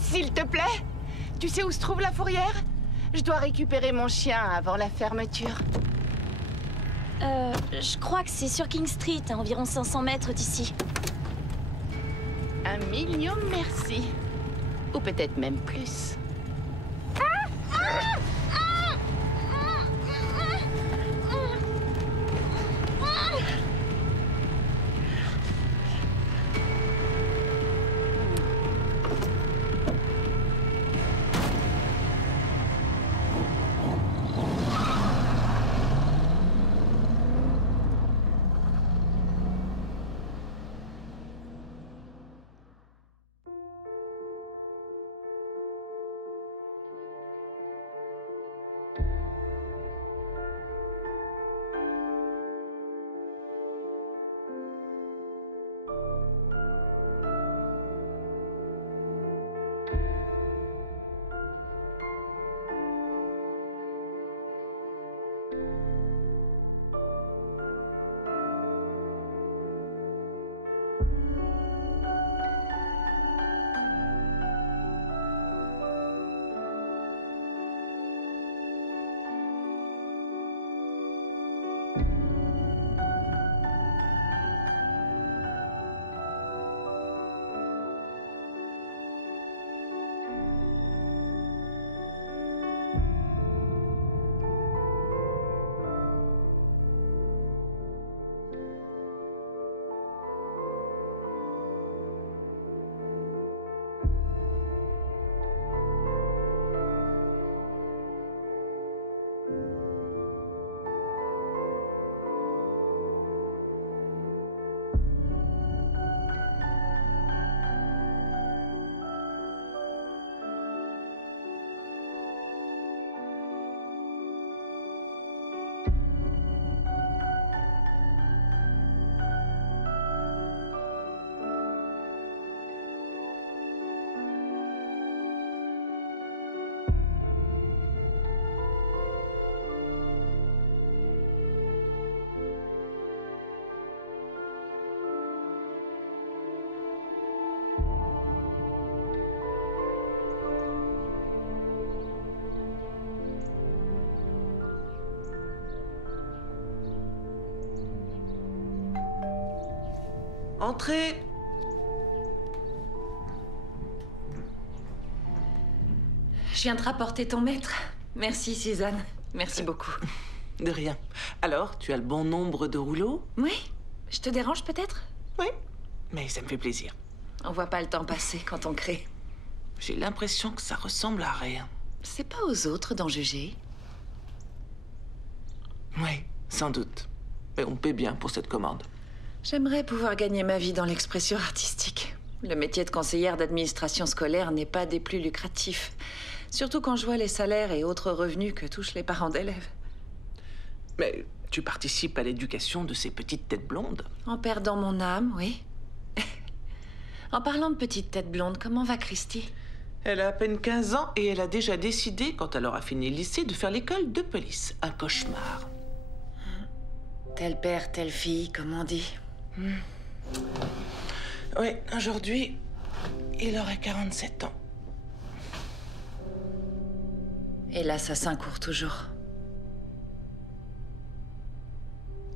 S'il te plaît, tu sais où se trouve la fourrière? Je dois récupérer mon chien avant la fermeture. Je crois que c'est sur King Street, à environ 500 mètres d'ici. 1 million merci. Ou peut-être même plus. Entrez. Je viens de rapporter ton maître. Merci, Suzanne. Merci beaucoup. De rien. Alors, tu as le bon nombre de rouleaux? Oui. Je te dérange peut-être? Oui. Mais ça me fait plaisir. On voit pas le temps passer quand on crée. J'ai l'impression que ça ressemble à rien. C'est pas aux autres d'en juger. Oui, sans doute. Mais on paie bien pour cette commande. J'aimerais pouvoir gagner ma vie dans l'expression artistique. Le métier de conseillère d'administration scolaire n'est pas des plus lucratifs. Surtout quand je vois les salaires et autres revenus que touchent les parents d'élèves. Mais tu participes à l'éducation de ces petites têtes blondes? En perdant mon âme, oui. En parlant de petite tête blonde, comment va Christy? Elle a à peine 15 ans et elle a déjà décidé, quand elle aura fini le lycée, de faire l'école de police. Un cauchemar. Tel père, telle fille, comme on dit. Oui, aujourd'hui, il aurait 47 ans. Et l'assassin court toujours.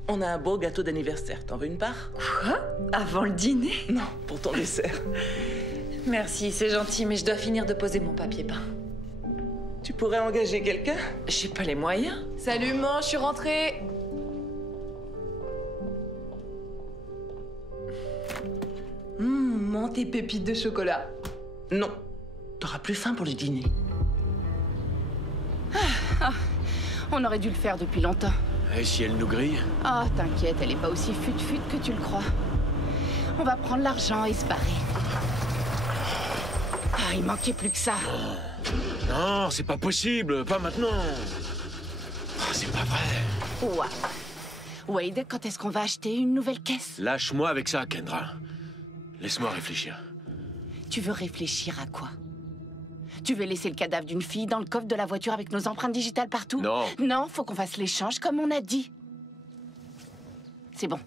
On a un beau gâteau d'anniversaire. T'en veux une part? Quoi? Avant le dîner? Non, pour ton dessert. Merci, c'est gentil, mais je dois finir de poser mon papier peint. Tu pourrais engager quelqu'un? J'ai pas les moyens. Salut, maman, je suis rentrée. Tes pépites de chocolat. Non. T'auras plus faim pour le dîner. On aurait dû le faire depuis longtemps. Et si elle nous grille? Oh, t'inquiète, elle est pas aussi fut-fut que tu le crois. On va prendre l'argent et se barrer. Ah, il manquait plus que ça. Non, c'est pas possible, pas maintenant. Oh, c'est pas vrai. Ouah. Wade, quand est-ce qu'on va acheter une nouvelle caisse? Lâche-moi avec ça, Kendra. Laisse-moi réfléchir. Tu veux réfléchir à quoi? Tu veux laisser le cadavre d'une fille dans le coffre de la voiture avec nos empreintes digitales partout? Non. Non, faut qu'on fasse l'échange comme on a dit. C'est bon.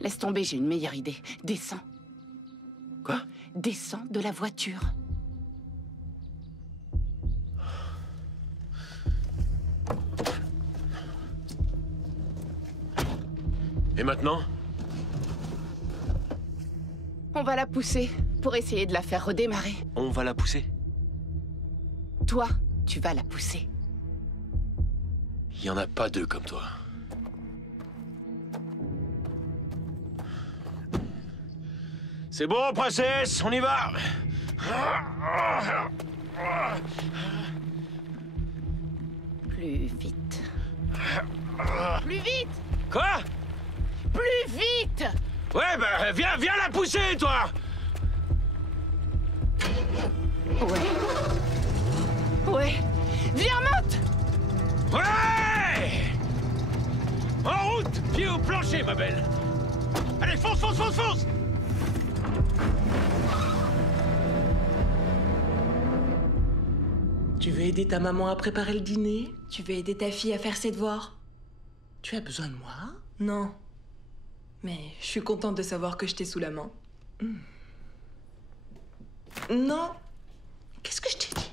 Laisse tomber, j'ai une meilleure idée. Descends. Quoi? Descends de la voiture. Et maintenant? On va la pousser pour essayer de la faire redémarrer. On va la pousser? Toi, tu vas la pousser. Il y en a pas deux comme toi. C'est bon, princesse, on y va! Plus vite. Plus vite! Quoi? Plus vite! Ouais, bah, viens la pousser, toi! Ouais. Viens, monte! Ouais! En route! Pied au plancher, ma belle! Allez, fonce, fonce, fonce, fonce! Tu veux aider ta maman à préparer le dîner? Tu veux aider ta fille à faire ses devoirs? Tu as besoin de moi? Non. Mais je suis contente de savoir que je t'ai sous la main. Non. Qu'est-ce que je t'ai dit?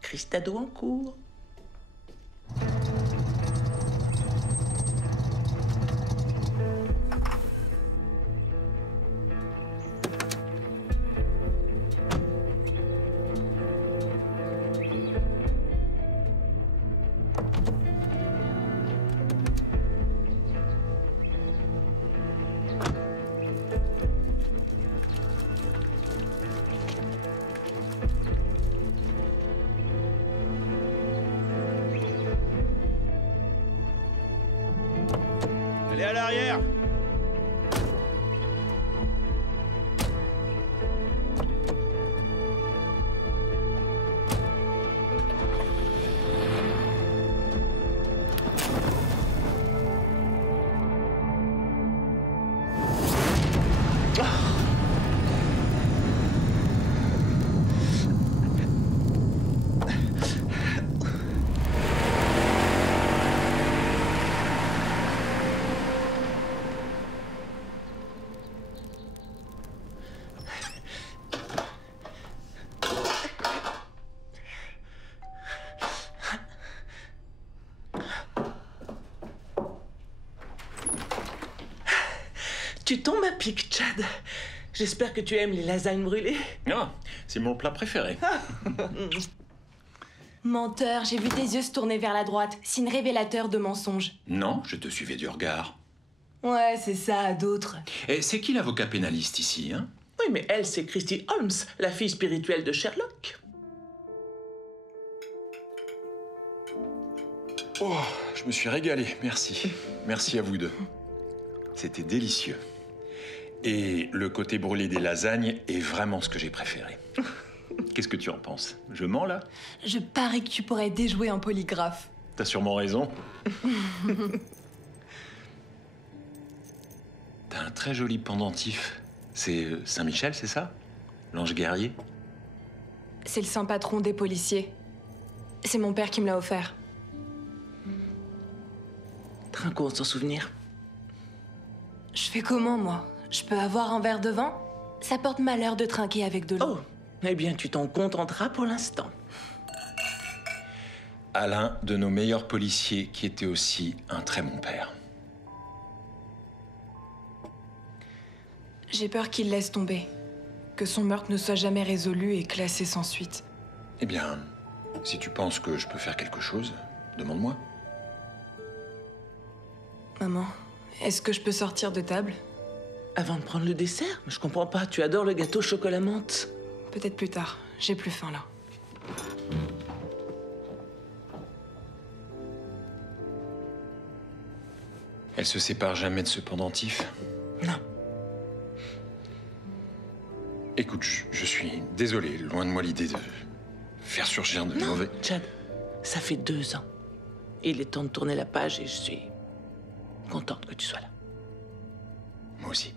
Cristado en cours. Allez à l'arrière! Tu tombes à pic, Chad. J'espère que tu aimes les lasagnes brûlées. Ah, c'est mon plat préféré. Menteur, j'ai vu tes yeux se tourner vers la droite. Signe révélateur de mensonges. Non, je te suivais du regard. Ouais, c'est ça, à d'autres. Et c'est qui l'avocat pénaliste ici, hein? Oui, mais elle, c'est Christy Holmes, la fille spirituelle de Sherlock. Oh, je me suis régalé, merci. Merci à vous deux. C'était délicieux. Et le côté brûlé des lasagnes est vraiment ce que j'ai préféré. Qu'est-ce que tu en penses? Je mens, là? Je parie que tu pourrais déjouer un polygraphe. T'as sûrement raison. T'as un très joli pendentif. C'est Saint-Michel, c'est ça? L'ange guerrier? C'est le saint patron des policiers. C'est mon père qui me l'a offert. Trinquons sans souvenir. Je fais comment, moi? Je peux avoir un verre de vin? Ça porte malheur de trinquer avec de l'eau. Oh, eh bien, tu t'en contenteras pour l'instant. À l'un de nos meilleurs policiers qui était aussi un très bon père. J'ai peur qu'il laisse tomber. Que son meurtre ne soit jamais résolu et classé sans suite. Eh bien, si tu penses que je peux faire quelque chose, demande-moi. Maman, est-ce que je peux sortir de table? Avant de prendre le dessert? Je comprends pas, tu adores le gâteau chocolat menthe. Peut-être plus tard. J'ai plus faim, là. Elle se sépare jamais de ce pendentif. Non. Écoute, je suis désolé, loin de moi l'idée de faire surgir de Non, mauvais... Chad, ça fait 2 ans. Il est temps de tourner la page et je suis contente que tu sois là. Moi aussi.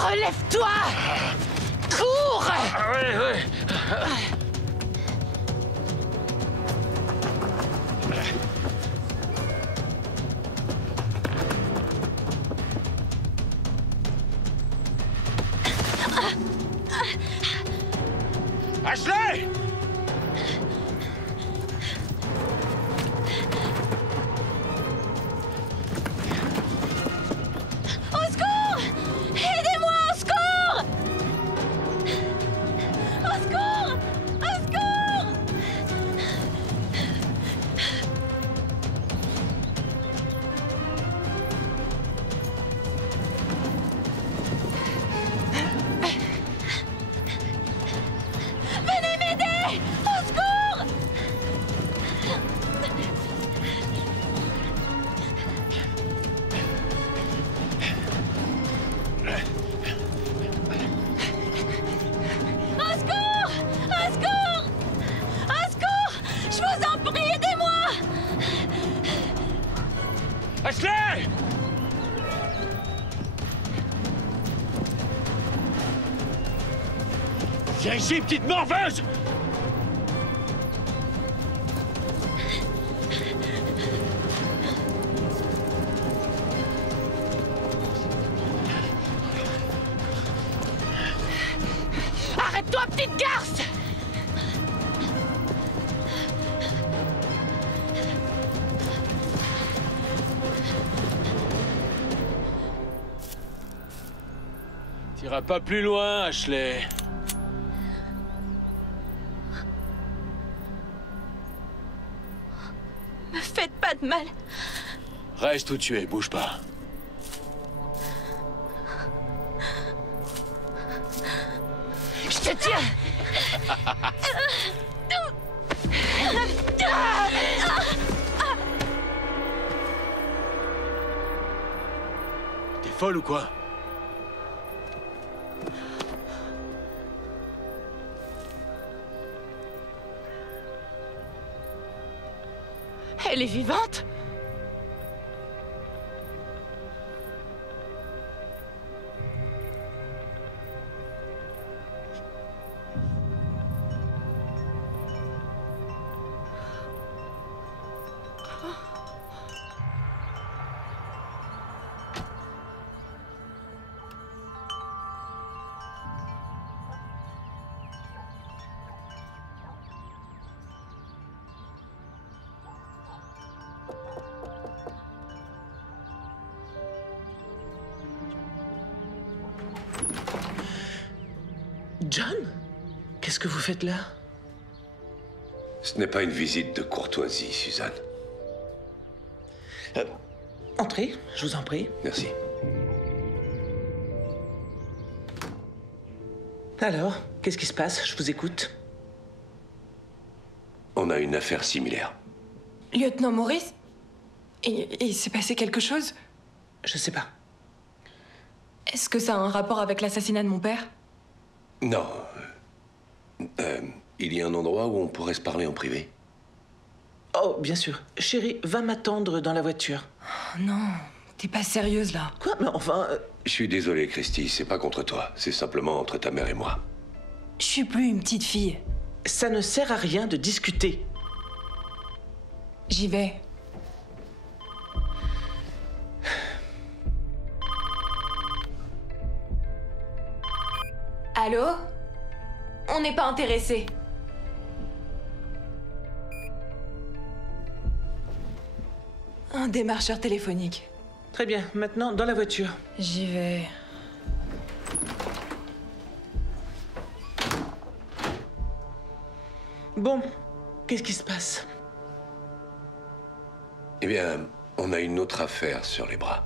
Relève-toi! Cours! Ah ouais, ouais. Ashley! Au secours! Aidez-moi, au secours! Au secours! Au secours! Venez m'aider! Au secours! Au secours! Au secours! Au secours! Je vous en prie, aidez-moi! Ashley! Viens ici, petite morveuse! Arrête-toi, petite garce! T'iras pas plus loin, Ashley. Me faites pas de mal. Reste où tu es, bouge pas. Je te tiens! T'es folle ou quoi? Elle est vivante? John? Qu'est-ce que vous faites là? Ce n'est pas une visite de courtoisie, Suzanne. Entrez, je vous en prie. Merci. Alors, qu'est-ce qui se passe? Je vous écoute. On a une affaire similaire. Lieutenant Maurice? Il s'est passé quelque chose? Je sais pas. Est-ce que ça a un rapport avec l'assassinat de mon père? Non. Il y a un endroit où on pourrait se parler en privé. Oh, bien sûr. Chérie, va m'attendre dans la voiture. Oh non, t'es pas sérieuse là. Quoi? Mais enfin... Je suis désolé, Christy, c'est pas contre toi. C'est simplement entre ta mère et moi. Je suis plus une petite fille. ça ne sert à rien de discuter. J'y vais. Allô? On n'est pas intéressé. Un démarcheur téléphonique. Très bien, maintenant dans la voiture. J'y vais. Bon, qu'est-ce qui se passe? Eh bien, on a une autre affaire sur les bras.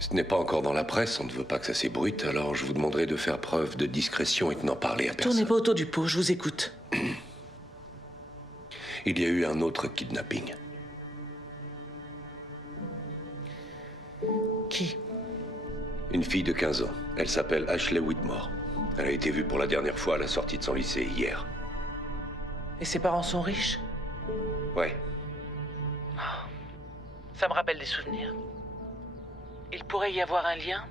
Ce n'est pas encore dans la presse, on ne veut pas que ça s'ébruite, alors je vous demanderai de faire preuve de discrétion et de n'en parler à personne. Tournez pas autour du pot, je vous écoute. Il y a eu un autre kidnapping. Qui? Une fille de 15 ans. Elle s'appelle Ashley Whitmore. Elle a été vue pour la dernière fois à la sortie de son lycée hier. Et ses parents sont riches? Ouais. Ça me rappelle des souvenirs. Il pourrait y avoir un lien?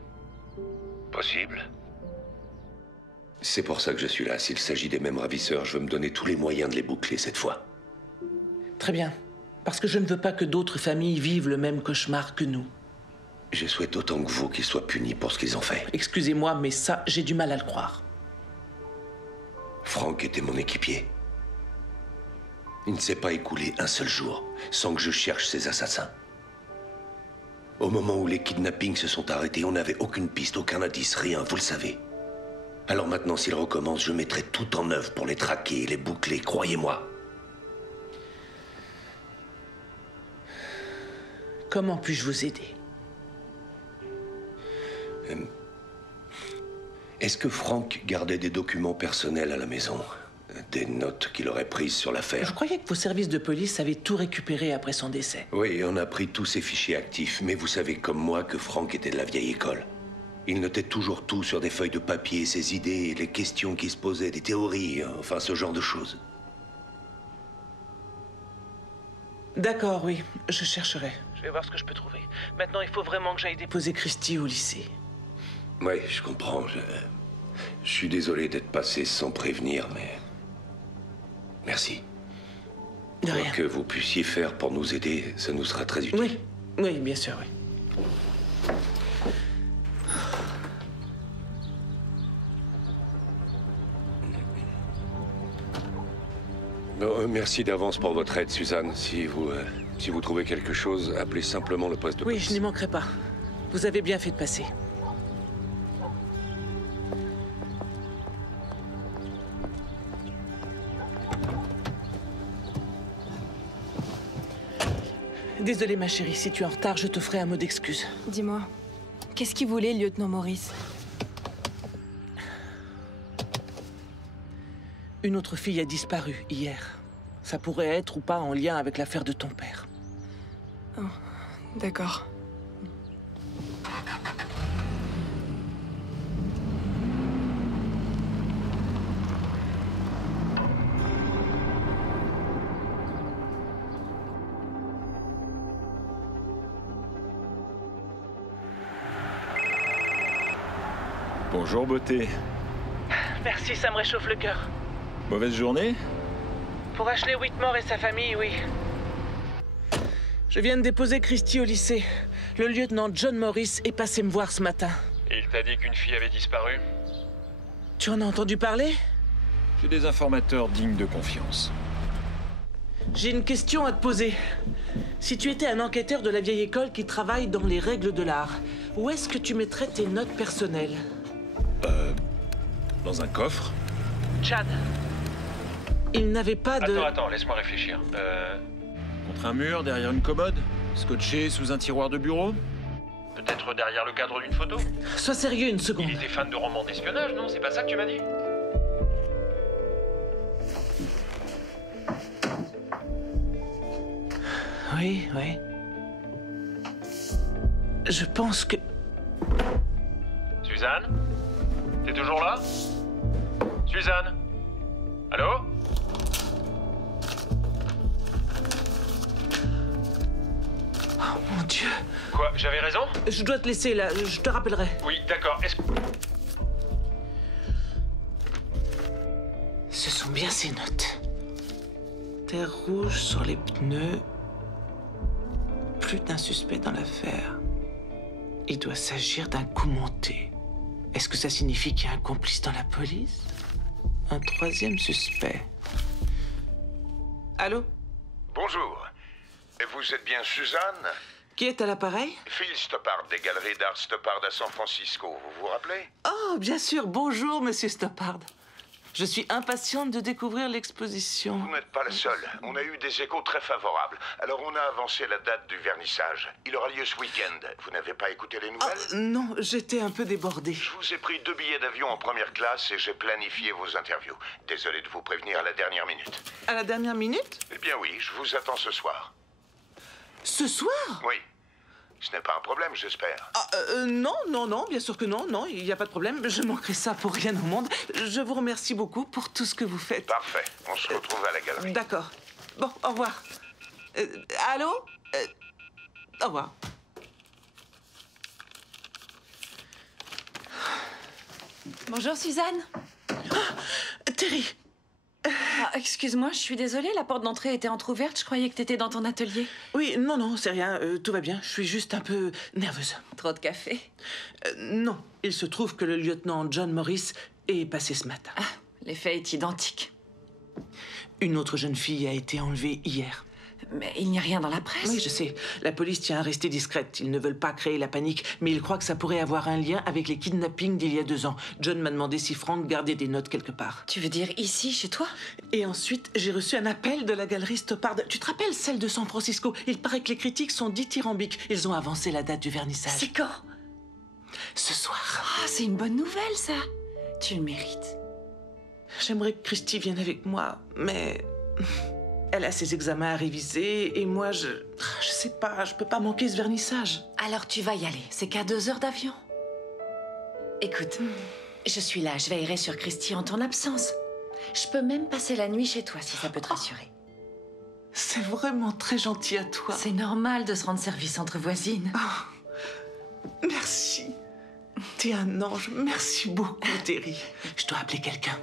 Possible. C'est pour ça que je suis là. S'il s'agit des mêmes ravisseurs, je veux me donner tous les moyens de les boucler cette fois. Très bien. Parce que je ne veux pas que d'autres familles vivent le même cauchemar que nous. Je souhaite autant que vous qu'ils soient punis pour ce qu'ils ont fait. Excusez-moi, mais ça, j'ai du mal à le croire. Frank était mon équipier. Il ne s'est pas écoulé un seul jour sans que je cherche ces assassins. Au moment où les kidnappings se sont arrêtés, on n'avait aucune piste, aucun indice, rien, vous le savez. Alors maintenant, s'ils recommencent, je mettrai tout en œuvre pour les traquer et les boucler, croyez-moi. Comment puis-je vous aider? Est-ce que Frank gardait des documents personnels à la maison? Des notes qu'il aurait prises sur l'affaire? Je croyais que vos services de police avaient tout récupéré après son décès. Oui, on a pris tous ses fichiers actifs, mais vous savez comme moi que Frank était de la vieille école. Il notait toujours tout sur des feuilles de papier, ses idées, les questions qui se posaient, des théories, enfin ce genre de choses. D'accord, oui, je chercherai. Je vais voir ce que je peux trouver. Maintenant, il faut vraiment que j'aille déposer Christy au lycée. Oui, je comprends. Je suis désolé d'être passé sans prévenir, mais... Merci. De rien. Quoi que vous puissiez faire pour nous aider, ça nous sera très utile. Oui, oui, bien sûr, oui. Bon, merci d'avance pour votre aide, Suzanne. Si vous trouvez quelque chose, appelez simplement le poste de police. Oui, je n'y manquerai pas. Vous avez bien fait de passer. Désolée, ma chérie, si tu es en retard, je te ferai un mot d'excuse. Dis-moi, qu'est-ce qu'il voulait, lieutenant Maurice? Une autre fille a disparu hier. Ça pourrait être ou pas en lien avec l'affaire de ton père. Oh, d'accord. Bonjour, beauté. Merci, ça me réchauffe le cœur. Mauvaise journée? Pour Ashley Whitmore et sa famille, oui. Je viens de déposer Christy au lycée. Le lieutenant John Morris est passé me voir ce matin. Et il t'a dit qu'une fille avait disparu? Tu en as entendu parler? J'ai des informateurs dignes de confiance. J'ai une question à te poser. Si tu étais un enquêteur de la vieille école qui travaille dans les règles de l'art, où est-ce que tu mettrais tes notes personnelles? Dans un coffre? Chad. Il n'avait pas de... Attends, laisse-moi réfléchir. Contre un mur, derrière une commode? Scotché sous un tiroir de bureau? Peut-être derrière le cadre d'une photo? Sois sérieux une seconde. Il était fan de romans d'espionnage, non? C'est pas ça que tu m'as dit? Oui, oui. Je pense que... Suzanne? T'es toujours là? Suzanne? Allô? Oh mon Dieu. Quoi? J'avais raison? Je dois te laisser là, je te rappellerai. Oui, d'accord. Est-ce que... Ce sont bien ces notes. Terre rouge sur les pneus. Plus d'un suspect dans l'affaire. Il doit s'agir d'un coup monté. Est-ce que ça signifie qu'il y a un complice dans la police? Un troisième suspect. Allô? Bonjour. Vous êtes bien Suzanne? Qui est à l'appareil? Phil Stoppard des galeries d'art Stoppard à San Francisco, vous vous rappelez? Oh, bien sûr. Bonjour, monsieur Stoppard. Je suis impatiente de découvrir l'exposition. Vous n'êtes pas la seule. On a eu des échos très favorables. Alors on a avancé la date du vernissage. Il aura lieu ce week-end. Vous n'avez pas écouté les nouvelles? Non, j'étais un peu débordée. Je vous ai pris 2 billets d'avion en première classe et j'ai planifié vos interviews. Désolé de vous prévenir à la dernière minute. À la dernière minute? Eh bien oui, je vous attends ce soir. Ce soir? Oui. Ce n'est pas un problème, j'espère. Non, bien sûr que non, il n'y a pas de problème. Je manquerai ça pour rien au monde. Je vous remercie beaucoup pour tout ce que vous faites. Parfait, on se retrouve à la galerie. D'accord. Bon, au revoir. Allô? Au revoir. Bonjour, Suzanne. Terry! Ah, excuse-moi, je suis désolée, la porte d'entrée était entrouverte. Je croyais que t'étais dans ton atelier. Oui, non, c'est rien, tout va bien. Je suis juste un peu nerveuse. Trop de café? Non, il se trouve que le lieutenant John Morris est passé ce matin. Ah, l'effet est identique. Une autre jeune fille a été enlevée hier. Mais il n'y a rien dans la presse. Oui, je sais. La police tient à rester discrète. Ils ne veulent pas créer la panique, mais ils croient que ça pourrait avoir un lien avec les kidnappings d'il y a 2 ans. John m'a demandé si Frank gardait des notes quelque part. Tu veux dire ici, chez toi? Et ensuite, j'ai reçu un appel de la galerie Stoppard. Tu te rappelles celle de San Francisco? Il paraît que les critiques sont dithyrambiques. Ils ont avancé la date du vernissage. C'est quand? Ce soir. Ah, c'est une bonne nouvelle, ça. Tu le mérites. J'aimerais que Christy vienne avec moi, mais... Elle a ses examens à réviser, et moi, je sais pas, je peux pas manquer ce vernissage. Alors tu vas y aller, c'est qu'à 2 heures d'avion. Écoute, je suis là, je veillerai sur Christy en ton absence. Je peux même passer la nuit chez toi, si ça peut te rassurer. C'est vraiment très gentil à toi. C'est normal de se rendre service entre voisines. Oh, merci. T'es un ange, merci beaucoup, Terry. Je dois appeler quelqu'un.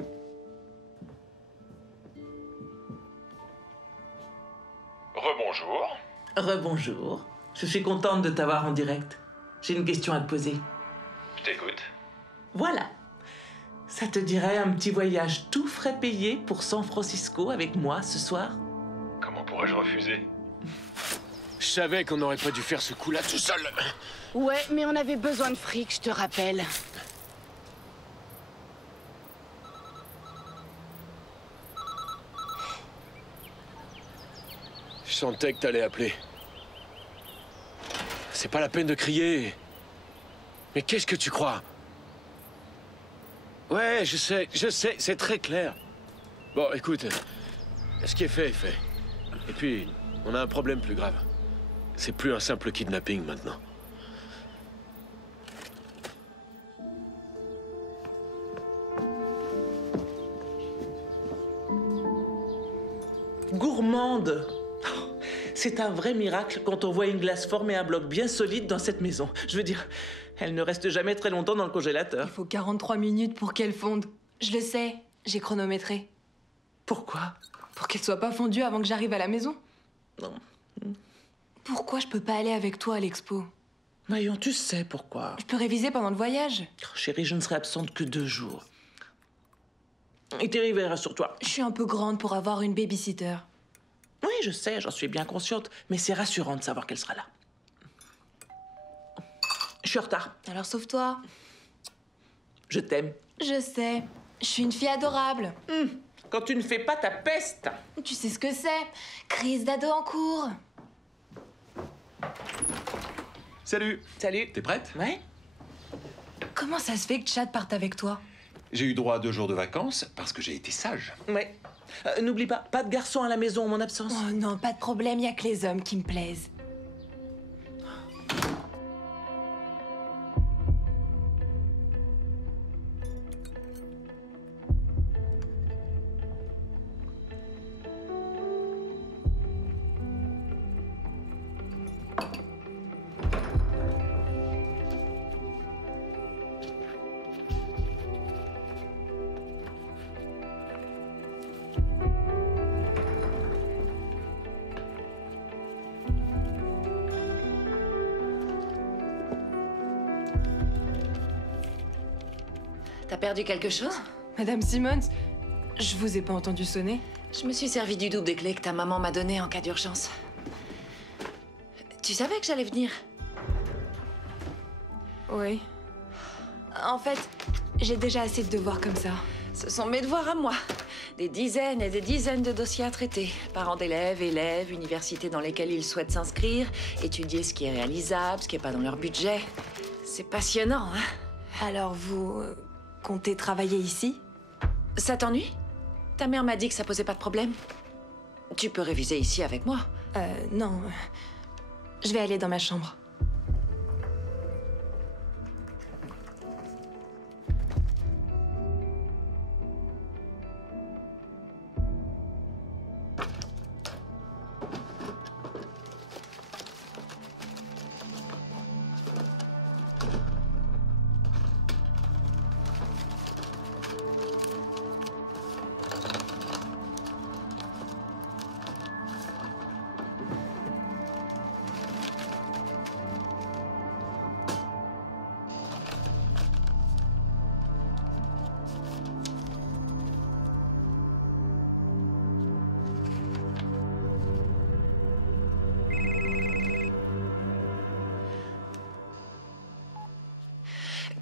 Rebonjour. Rebonjour. Je suis contente de t'avoir en direct. J'ai une question à te poser. Je t'écoute. Voilà. Ça te dirait un petit voyage tout frais payé pour San Francisco avec moi ce soir? Comment pourrais-je refuser? Je savais qu'on n'aurait pas dû faire ce coup-là tout seul. Ouais, mais on avait besoin de fric, je te rappelle. Je sentais que t'allais appeler. C'est pas la peine de crier. Mais qu'est-ce que tu crois? Ouais, je sais, c'est très clair. Bon, écoute, ce qui est fait. Et puis, on a un problème plus grave. C'est plus un simple kidnapping maintenant. Gourmande! C'est un vrai miracle quand on voit une glace former un bloc bien solide dans cette maison. Je veux dire, elle ne reste jamais très longtemps dans le congélateur. Il faut 43 minutes pour qu'elle fonde. Je le sais, j'ai chronométré. Pourquoi? Pour qu'elle soit pas fondue avant que j'arrive à la maison. Non. Pourquoi je peux pas aller avec toi à l'expo? Mayon, tu sais pourquoi. Je peux réviser pendant le voyage. Oh, chérie, je ne serai absente que 2 jours. Et Terry veillera sur toi. Je suis un peu grande pour avoir une babysitter. Oui, je sais, j'en suis bien consciente, mais c'est rassurant de savoir qu'elle sera là. Je suis en retard. Alors sauve-toi. Je t'aime. Je sais, je suis une fille adorable. Quand tu ne fais pas ta peste. Tu sais ce que c'est? Crise d'ado en cours. Salut. Salut. T'es prête? Ouais? Comment ça se fait que Chad parte avec toi? J'ai eu droit à 2 jours de vacances parce que j'ai été sage. Ouais. N'oublie pas de garçon à la maison en mon absence. Oh non, pas de problème, y a que les hommes qui me plaisent. T'as perdu quelque chose? Madame Simmons, je vous ai pas entendu sonner. Je me suis servi du double des clés que ta maman m'a donné en cas d'urgence. Tu savais que j'allais venir? Oui. En fait, j'ai déjà assez de devoirs comme ça. Ce sont mes devoirs à moi. Des dizaines et des dizaines de dossiers à traiter. Parents d'élèves, élèves, universités dans lesquelles ils souhaitent s'inscrire, étudier ce qui est réalisable, ce qui n'est pas dans leur budget. C'est passionnant, hein? Alors vous comptez travailler ici? Ça t'ennuie? Ta mère m'a dit que ça posait pas de problème. Tu peux réviser ici avec moi. Non. Je vais aller dans ma chambre.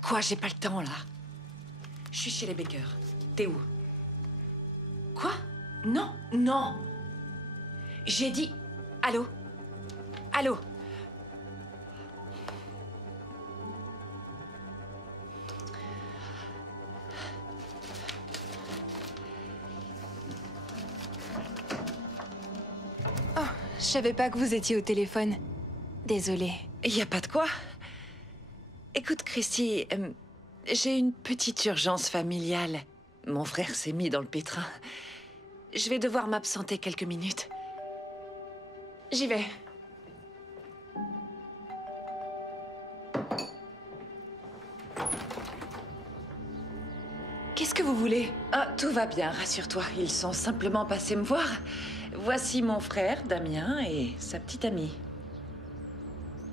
Quoi, j'ai pas le temps, là. Je suis chez les Baker. T'es où? Quoi? Non, non. J'ai dit... Allô? Allô? Oh, je savais pas que vous étiez au téléphone. Désolée. Y a pas de quoi. Écoute, Christy, j'ai une petite urgence familiale. Mon frère s'est mis dans le pétrin. Je vais devoir m'absenter quelques minutes. J'y vais. Qu'est-ce que vous voulez? Ah, tout va bien, rassure-toi. Ils sont simplement passés me voir. Voici mon frère, Damien, et sa petite amie.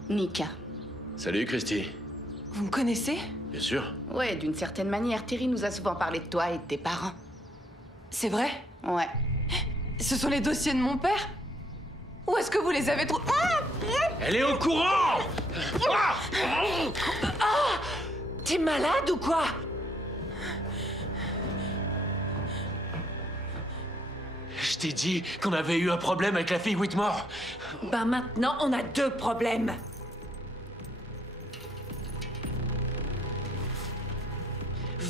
Nika. Salut, Christy. Vous me connaissez? Bien sûr. Ouais, d'une certaine manière, Terry nous a souvent parlé de toi et de tes parents. C'est vrai? Ouais. Ce sont les dossiers de mon père? Où est-ce que vous les avez trouvés? Elle est au courant! T'es malade ou quoi? Je t'ai dit qu'on avait eu un problème avec la fille Whitmore. Ben maintenant, on a 2 problèmes.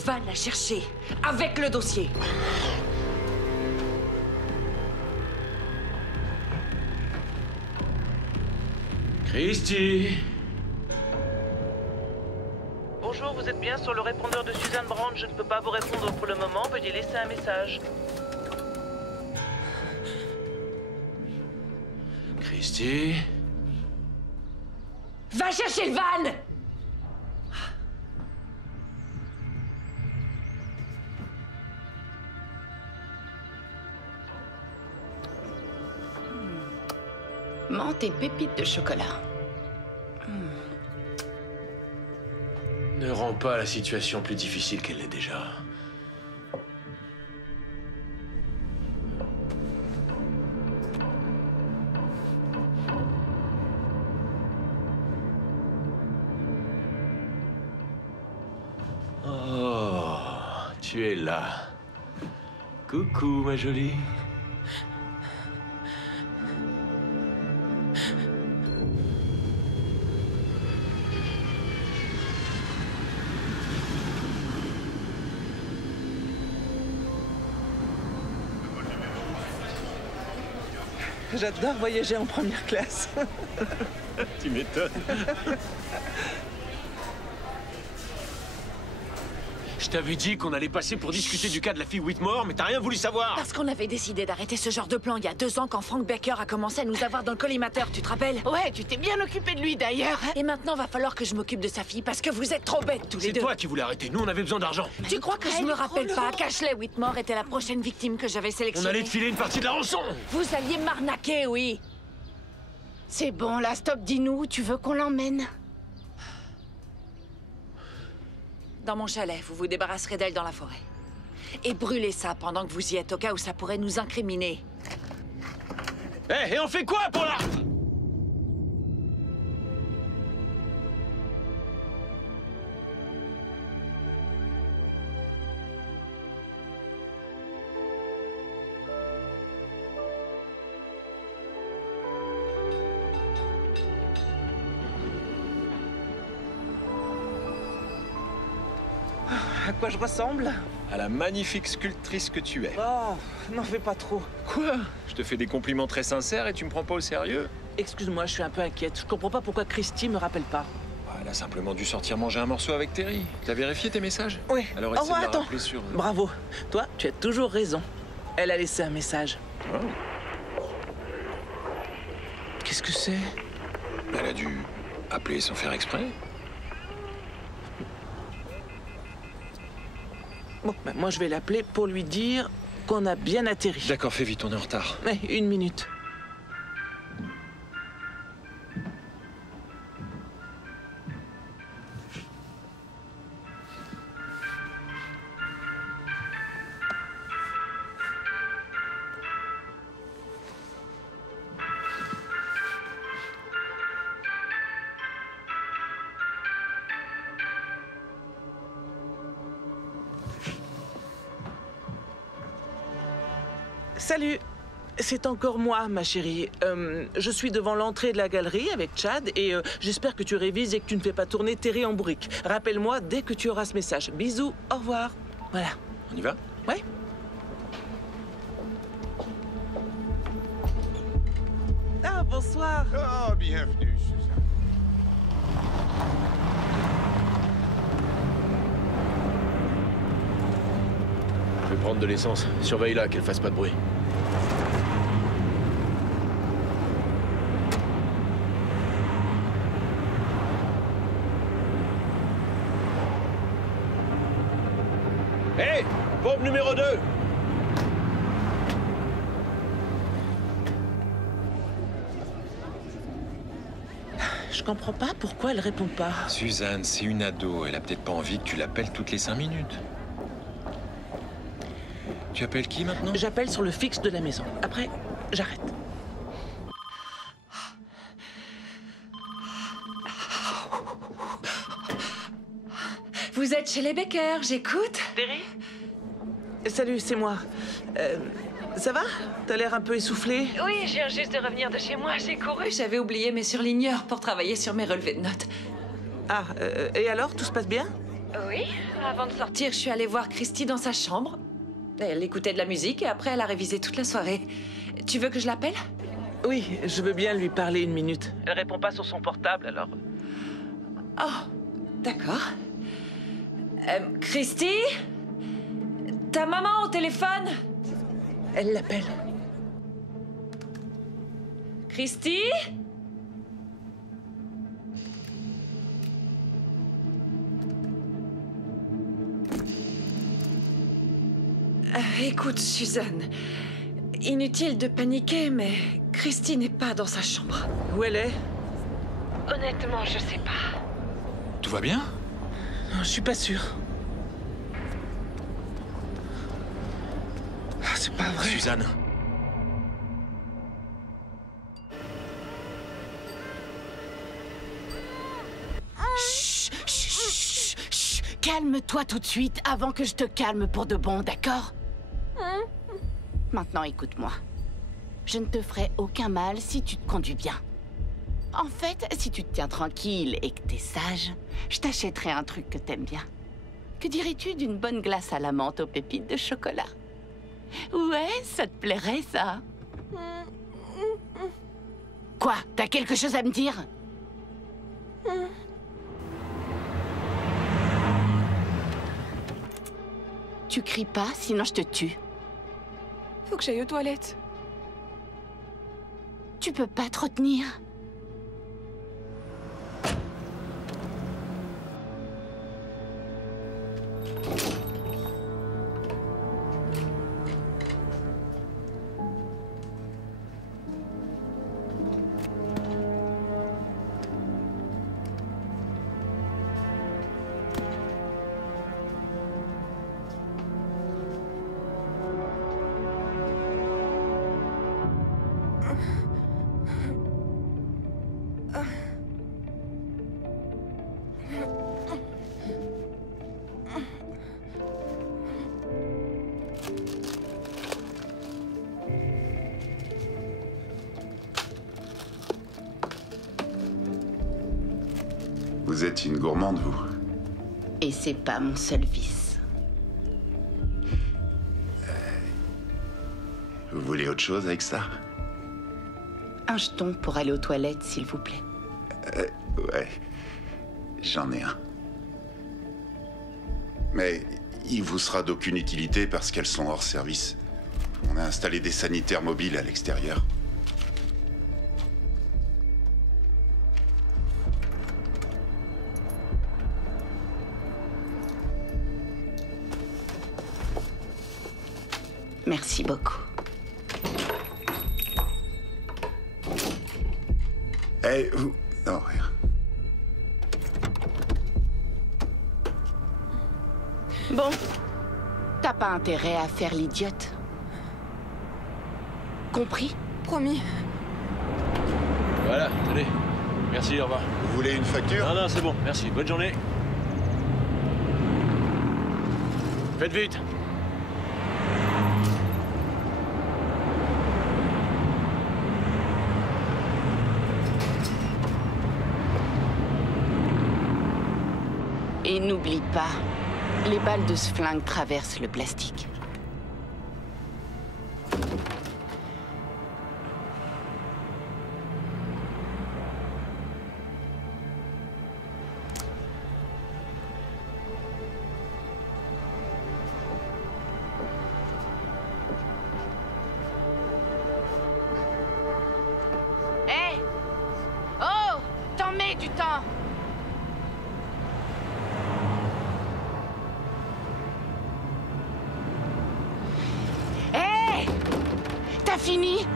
Va la chercher, avec le dossier. Christy! Bonjour, vous êtes bien sur le répondeur de Suzanne Brand. Je ne peux pas vous répondre pour le moment. Veuillez laisser un message. Christy? Va chercher le van! Menthe et pépites de chocolat. Ne rends pas la situation plus difficile qu'elle l'est déjà. Oh, tu es là. Coucou, ma jolie. J'adore voyager en première classe. Tu m'étonnes. Je t'avais dit qu'on allait passer pour discuter du cas de la fille Whitmore, mais t'as rien voulu savoir. Parce qu'on avait décidé d'arrêter ce genre de plan il y a 2 ans quand Frank Baker a commencé à nous avoir dans le collimateur, tu te rappelles? Ouais, tu t'es bien occupé de lui d'ailleurs. Et maintenant, va falloir que je m'occupe de sa fille parce que vous êtes trop bêtes tous les C'est deux. toi qui voulais arrêter. Nous, on avait besoin d'argent. Tu crois que je me rappelle pas qu'Ashley Whitmore était la prochaine victime que j'avais On sélectionnée? allait te filer une partie de la rançon. Vous alliez m'arnaquer, oui. C'est bon, là, stop, dis-nous où tu veux qu'on l'emmène. Dans mon chalet, vous vous débarrasserez d'elle dans la forêt. Et brûlez ça pendant que vous y êtes, au cas où ça pourrait nous incriminer. Et on fait quoi pour la... À quoi je ressemble? À la magnifique sculptrice que tu es. Oh, n'en fais pas trop. Quoi? Je te fais des compliments très sincères et tu me prends pas au sérieux? Excuse-moi, je suis un peu inquiète. Je comprends pas pourquoi Christy me rappelle pas. Elle a simplement dû sortir manger un morceau avec Terry. T'as vérifié tes messages? Oui. Alors essaie de la attends. rappeler sur... Bravo. Toi, tu as toujours raison. Elle a laissé un message. Oh. Qu'est-ce que c'est? Elle a dû appeler sans faire exprès. Bon, ben, moi je vais l'appeler pour lui dire qu'on a bien atterri. D'accord, fais vite, on est en retard. Mais 1 minute. Salut. C'est encore moi, ma chérie. Je suis devant l'entrée de la galerie avec Chad et j'espère que tu révises et que tu ne fais pas tourner Terry en bourrique. Rappelle-moi dès que tu auras ce message. Bisous, au revoir. Voilà. On y va? Ouais. Ah, bonsoir. Oh, bienvenue, Suzanne. Je vais prendre de l'essence. Surveille-la, qu'elle fasse pas de bruit. Hé! Pompe numéro 2! Je comprends pas pourquoi elle répond pas. Suzanne, c'est une ado. Elle a peut-être pas envie que tu l'appelles toutes les 5 minutes. Tu appelles qui maintenant? J'appelle sur le fixe de la maison. Après, j'arrête. Vous êtes chez les Becker, j'écoute. Terry? Salut, c'est moi. Ça va? T'as l'air un peu essoufflé? Oui, je viens juste de revenir de chez moi. J'ai couru, j'avais oublié mes surligneurs pour travailler sur mes relevés de notes. Ah, et alors, tout se passe bien? Oui, avant de sortir, je suis allée voir Christy dans sa chambre. Elle écoutait de la musique et après, elle a révisé toute la soirée. Tu veux que je l'appelle? Oui, je veux bien lui parler une minute. Elle répond pas sur son portable, alors... Oh, d'accord. Christy? Ta maman au téléphone? Elle l'appelle. Christy? Écoute, Suzanne, inutile de paniquer, mais Christy n'est pas dans sa chambre. Où elle est? Honnêtement, je sais pas. Tout va bien? Non, je suis pas sûr. Ah, c'est pas vrai. Suzanne. Chut, chut, chut, chut. Calme-toi tout de suite avant que je te calme pour de bon, d'accord? Maintenant, écoute-moi. Je ne te ferai aucun mal si tu te conduis bien. En fait, si tu te tiens tranquille et que t'es sage, je t'achèterai un truc que t'aimes bien. Que dirais-tu d'une bonne glace à la menthe aux pépites de chocolat? Ouais, ça te plairait, ça? Quoi? T'as quelque chose à me dire? Tu cries pas, sinon je te tue. Faut que j'aille aux toilettes. Tu peux pas te retenir. Vous êtes une gourmande, vous. Et c'est pas mon seul vice. Vous voulez autre chose avec ça? Un jeton pour aller aux toilettes, s'il vous plaît. Ouais. J'en ai un. Mais il vous sera d'aucune utilité parce qu'elles sont hors service. On a installé des sanitaires mobiles à l'extérieur. Merci beaucoup. Eh, vous... Non, rien. Bon, t'as pas intérêt à faire l'idiote. Compris? Promis. Voilà, allez. Merci, au revoir. Vous voulez une facture? Non, non, c'est bon, merci. Bonne journée. Faites vite. Et n'oublie pas, les balles de ce flingue traversent le plastique. Hé! Oh! T'en mets du temps! Hé! T'as fini?